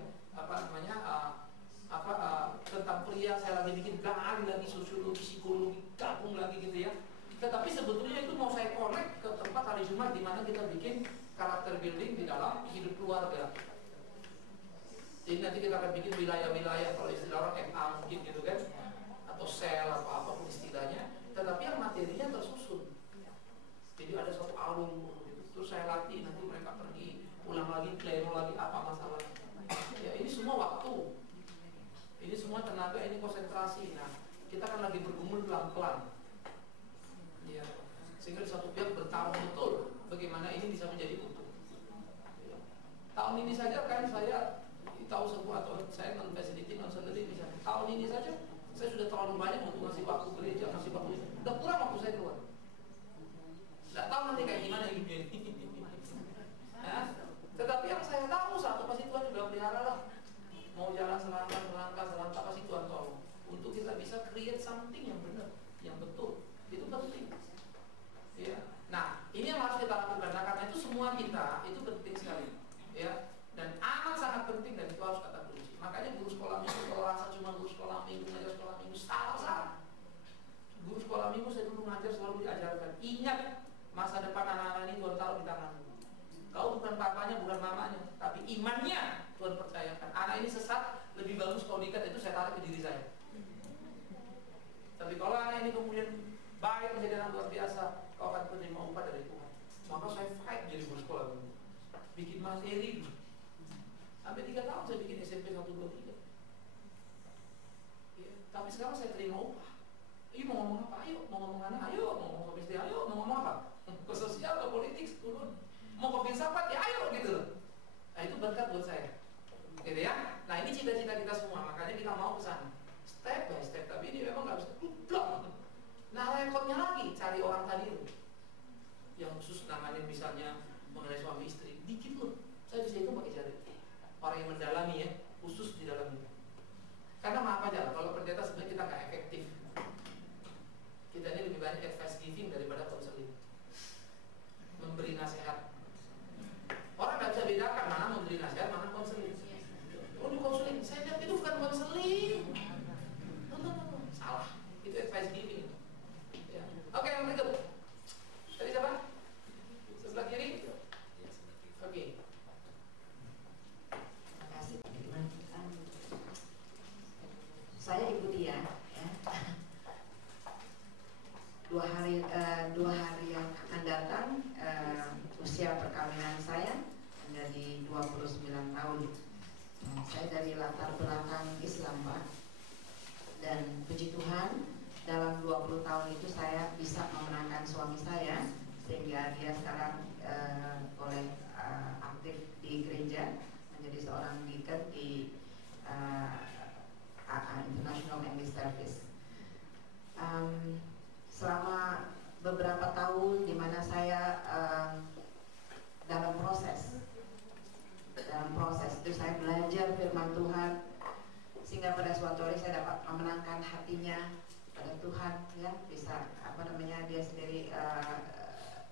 tentang pria saya lagi bikin gali lagi sosiologi, psikologi, gabung lagi gitu ya. Tetapi sebetulnya itu mau saya connect ke tempat hari Jumat di mana kita bikin karakter building di dalam hidup keluarga. Jadi nanti kita akan bikin wilayah-wilayah, kalau istilah orang MA mungkin gitu kan, atau sel atau apapun istilahnya. Tetapi yang materinya tersusun. Jadi ada satu alur gitu. Terus saya latih, nanti mereka pergi pulang lagi, pleno lagi, apa masalahnya. Ya ini semua waktu, ini semua tenaga, ini konsentrasi. Nah, kita kan lagi bergumul pelan-pelan. Ya, satu pihak bertarung betul bagaimana ini bisa menjadi utuh. Tahun ini saja kan saya tahu sebuah, atau saya non facility non salary misalnya, tahun ini saja saya sudah terlalu banyak untuk ngasih waktu gereja, ngasih waktu, udah kurang waktu saya keluar. Nggak tahu nanti kayak gimana hidupnya ini. Ya, tetapi yang saya tahu satu, pasti Tuhan juga pelihara lah. Mau jalan selangkah pasti Tuhan tolong untuk kita bisa create something yang benar, yang betul. Itu penting. Ya. Nah, ini yang harus kita lakukan. Nah, karena itu semua kita itu penting sekali. Ya. Dan amat sangat penting, dan itu harus kata kunci. Makanya guru sekolah minggu kalau rasa cuma guru sekolah minggu, ngajar sekolah minggu, salah. Guru sekolah minggu saya dulu ngajar selalu diajarkan, ingat masa depan anak-anak ini Tuhan taruh di tanganmu. Kau bukan papanya, bukan mamanya, tapi imannya Tuhan percayakan. Anak ini sesat, lebih bagus kau nikah, itu saya tarik ke diri saya. Tapi kalau anak ini kemudian baik, menjadi anak luar biasa, kau akan menerima upah dari Tuhan. Maka saya fight jadi guru sekolah minggu, bikin materi dulu. Sampai 3 tahun saya bikin SMP 1, 2, 3. Ya, tapi sekarang saya terima upah. Iya, mau ngomong apa? Ayo. Mau ngomong anak? Ayo. Mau ngomong ke bisnis? Ayo. Mau ngomong apa? Ke sosial, ke politik, turun. Mau ke filsafat? Ya ayo gitu loh. Nah itu berkat buat saya. Gitu ya. Nah ini cita-cita kita semua. Makanya kita mau ke sana. Step by step. Tapi ini memang gak bisa blok. Nah repotnya lagi cari orang tadi loh, yang khusus nanganin misalnya mengenai suami istri. Dikit loh. Saya bisa itu pakai jari. Orang yang mendalami ya, khusus di dalam itu. Karena maaf aja lah, kalau pendeta sebenarnya kita nggak efektif. Kita ini lebih banyak advice giving daripada konseling, memberi nasihat. Orang nggak bisa bedakan mana memberi nasihat, mana konseling. Oh di konseling, saya lihat itu bukan konseling. No, salah. Itu advice giving. Ya. Oke, yang berikut. Tadi siapa? Sebelah kiri. Oke. Saya Ibu Dia, ya. 2 hari yang akan datang, usia perkawinan saya menjadi 29 tahun. Saya dari latar belakang Islam, Pak. Dan puji Tuhan, dalam 20 tahun itu saya bisa memenangkan suami saya, sehingga dia sekarang boleh aktif di gereja, menjadi seorang deacon di International English Service. Selama beberapa tahun di mana saya dalam proses itu saya belajar firman Tuhan, sehingga pada suatu hari saya dapat memenangkan hatinya pada Tuhan, ya, bisa dia sendiri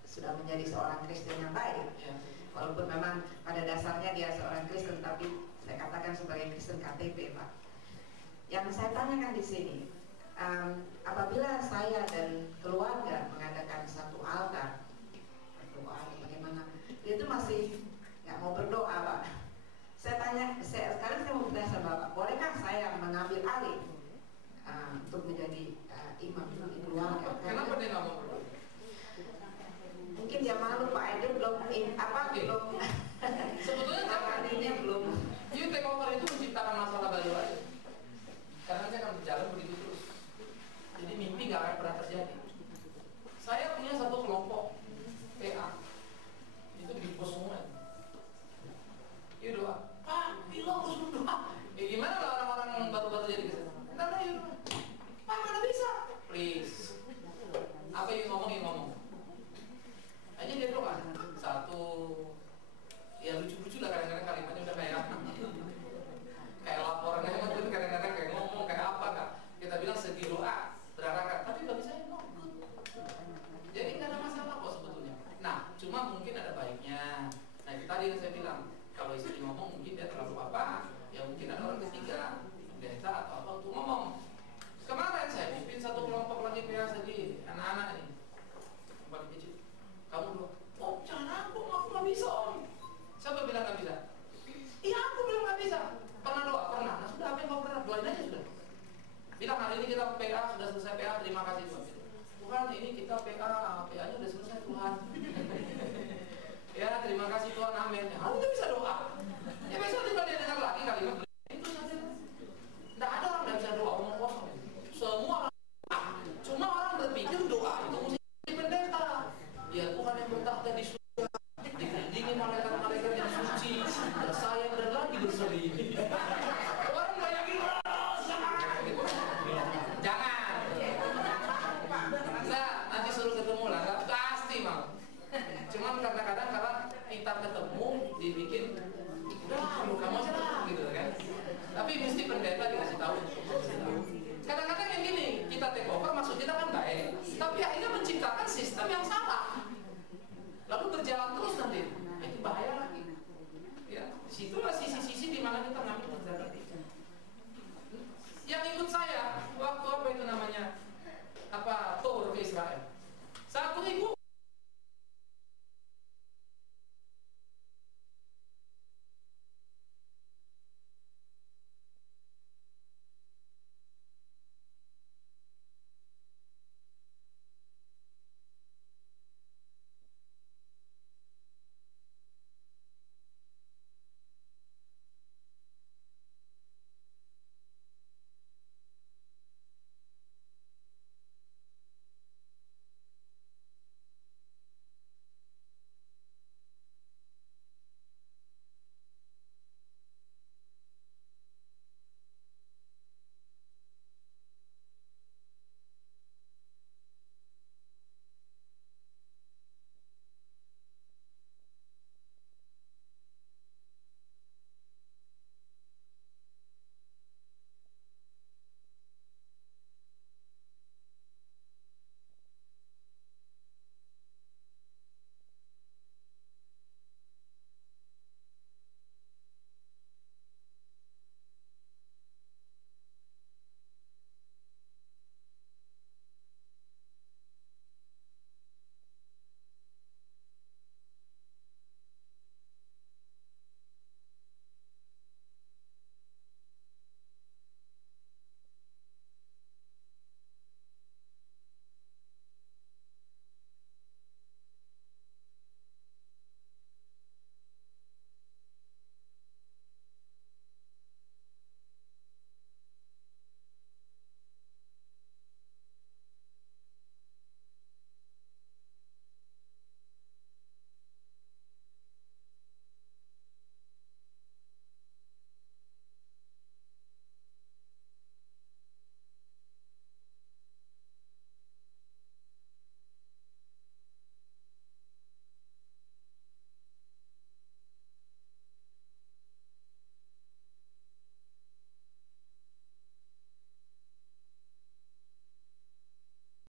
sudah menjadi seorang Kristen yang baik, ya. Walaupun memang pada dasarnya dia seorang Kristen, tapi saya katakan sebagai Kristen KTP, Pak. Yang saya tanyakan di sini, apabila saya dan keluarga mengadakan satu altar, berdoa bagaimana, dia itu masih nggak mau berdoa, Pak. Sekarang saya mau bertanya sama Bapak, bolehkah saya mengambil alih untuk menjadi imam di keluarga? Kenapa dia nggak mau berdoa? Mungkin dia malu, Pak. Dia belum belum. Sebetulnya jangan ini belum. You take over itu menciptakan masalah baru aja. Karena saya akan berjalan begitu terus. Jadi mimpi gak akan pernah terjadi. Saya punya satu kelompok PA. Itu di pos semua. Yuk doa. Pak, bila harus berdoa. Ya gimana lah orang-orang yang baru-baru jadi kesana? Entar yuk. Pak, mana bisa? Please. Apa yang ngomong? Aja dia doa. Satu. Ya lucu-lucu lah kadang-kadang kalimatnya udah kayak laporan aja kan, kadang-kadang kayak ngomong kayak apa kan, kita bilang segi doa berarakan, tapi bagi saya no good. Jadi nggak ada masalah kok sebetulnya. Nah cuma mungkin ada baiknya. Nah itu tadi yang saya bilang, kalau istri ngomong mungkin dia terlalu apa, ya mungkin ada orang ketiga, pendeta atau apa untuk ngomong. Kemarin saya pimpin satu kelompok lagi biasa di anak-anak nih, yang paling kecil. Kamu doa, oh jangan aku nggak bisa om. Siapa bilang nggak bisa? Iya aku bilang nggak bisa. Pernah doa? Pernah. Nah sudah, apa yang kau pernah? Doain aja sudah. Bilang hari ini kita PA, sudah selesai PA, terima kasih Tuhan. Tuhan ini kita PA-nya udah selesai Tuhan. Ya terima kasih Tuhan, amin. Hari itu bisa doa. Ya besok tinggal dia dengar lagi kalimat itu saja. Nggak ada orang yang bisa doa omong kosong. Semua orang. Cuma orang berpikir doa itu mesti pendeta. kita